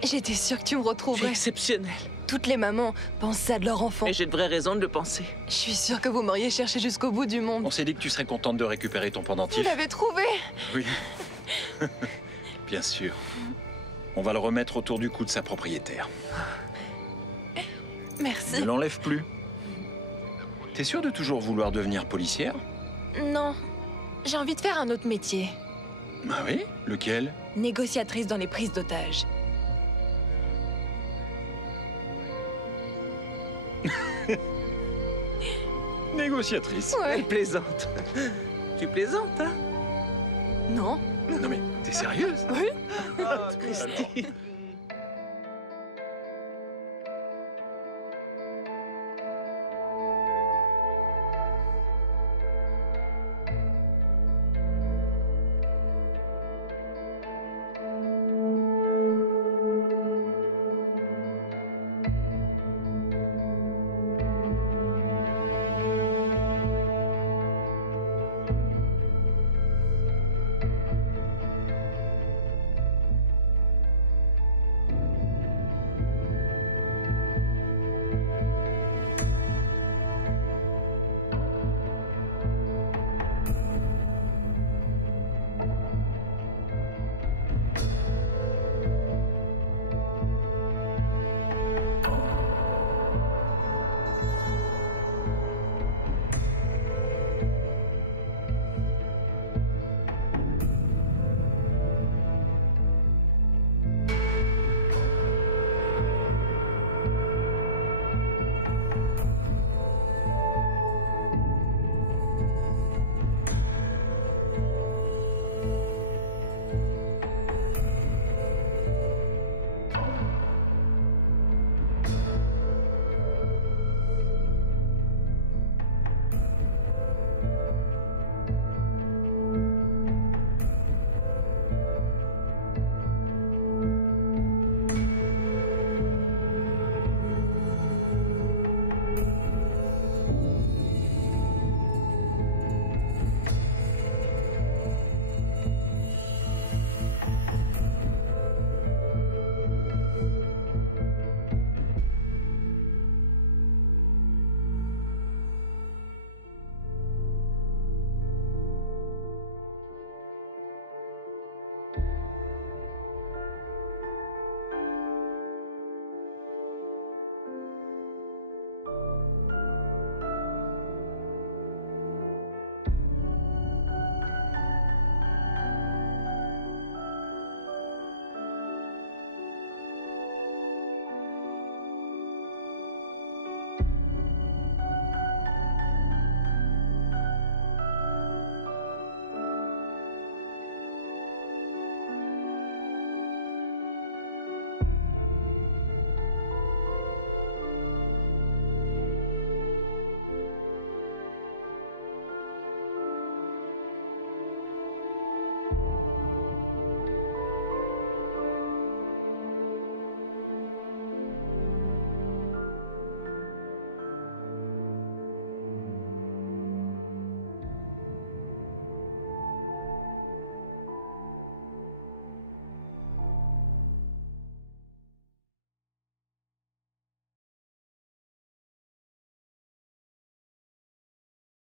J'étais sûre que tu me Tu es retrouverais. exceptionnelle. Toutes les mamans pensent ça de leur enfant. Et j'ai de vraies raisons de le penser. Je suis sûre que vous m'auriez cherché jusqu'au bout du monde. On s'est dit que tu serais contente de récupérer ton Vous pendentif. l'avez trouvé! Oui. Bien sûr. On va le remettre autour du cou de sa propriétaire. Merci. Ne l'enlève plus. T'es sûre de toujours vouloir devenir policière? Non, j'ai envie de faire un autre métier. Ah oui? Lequel? Négociatrice dans les prises d'otages. Négociatrice. Ouais. Elle plaisante. Tu plaisantes, hein? Non? Non mais, t'es sérieuse? Oui. Oh, Christy.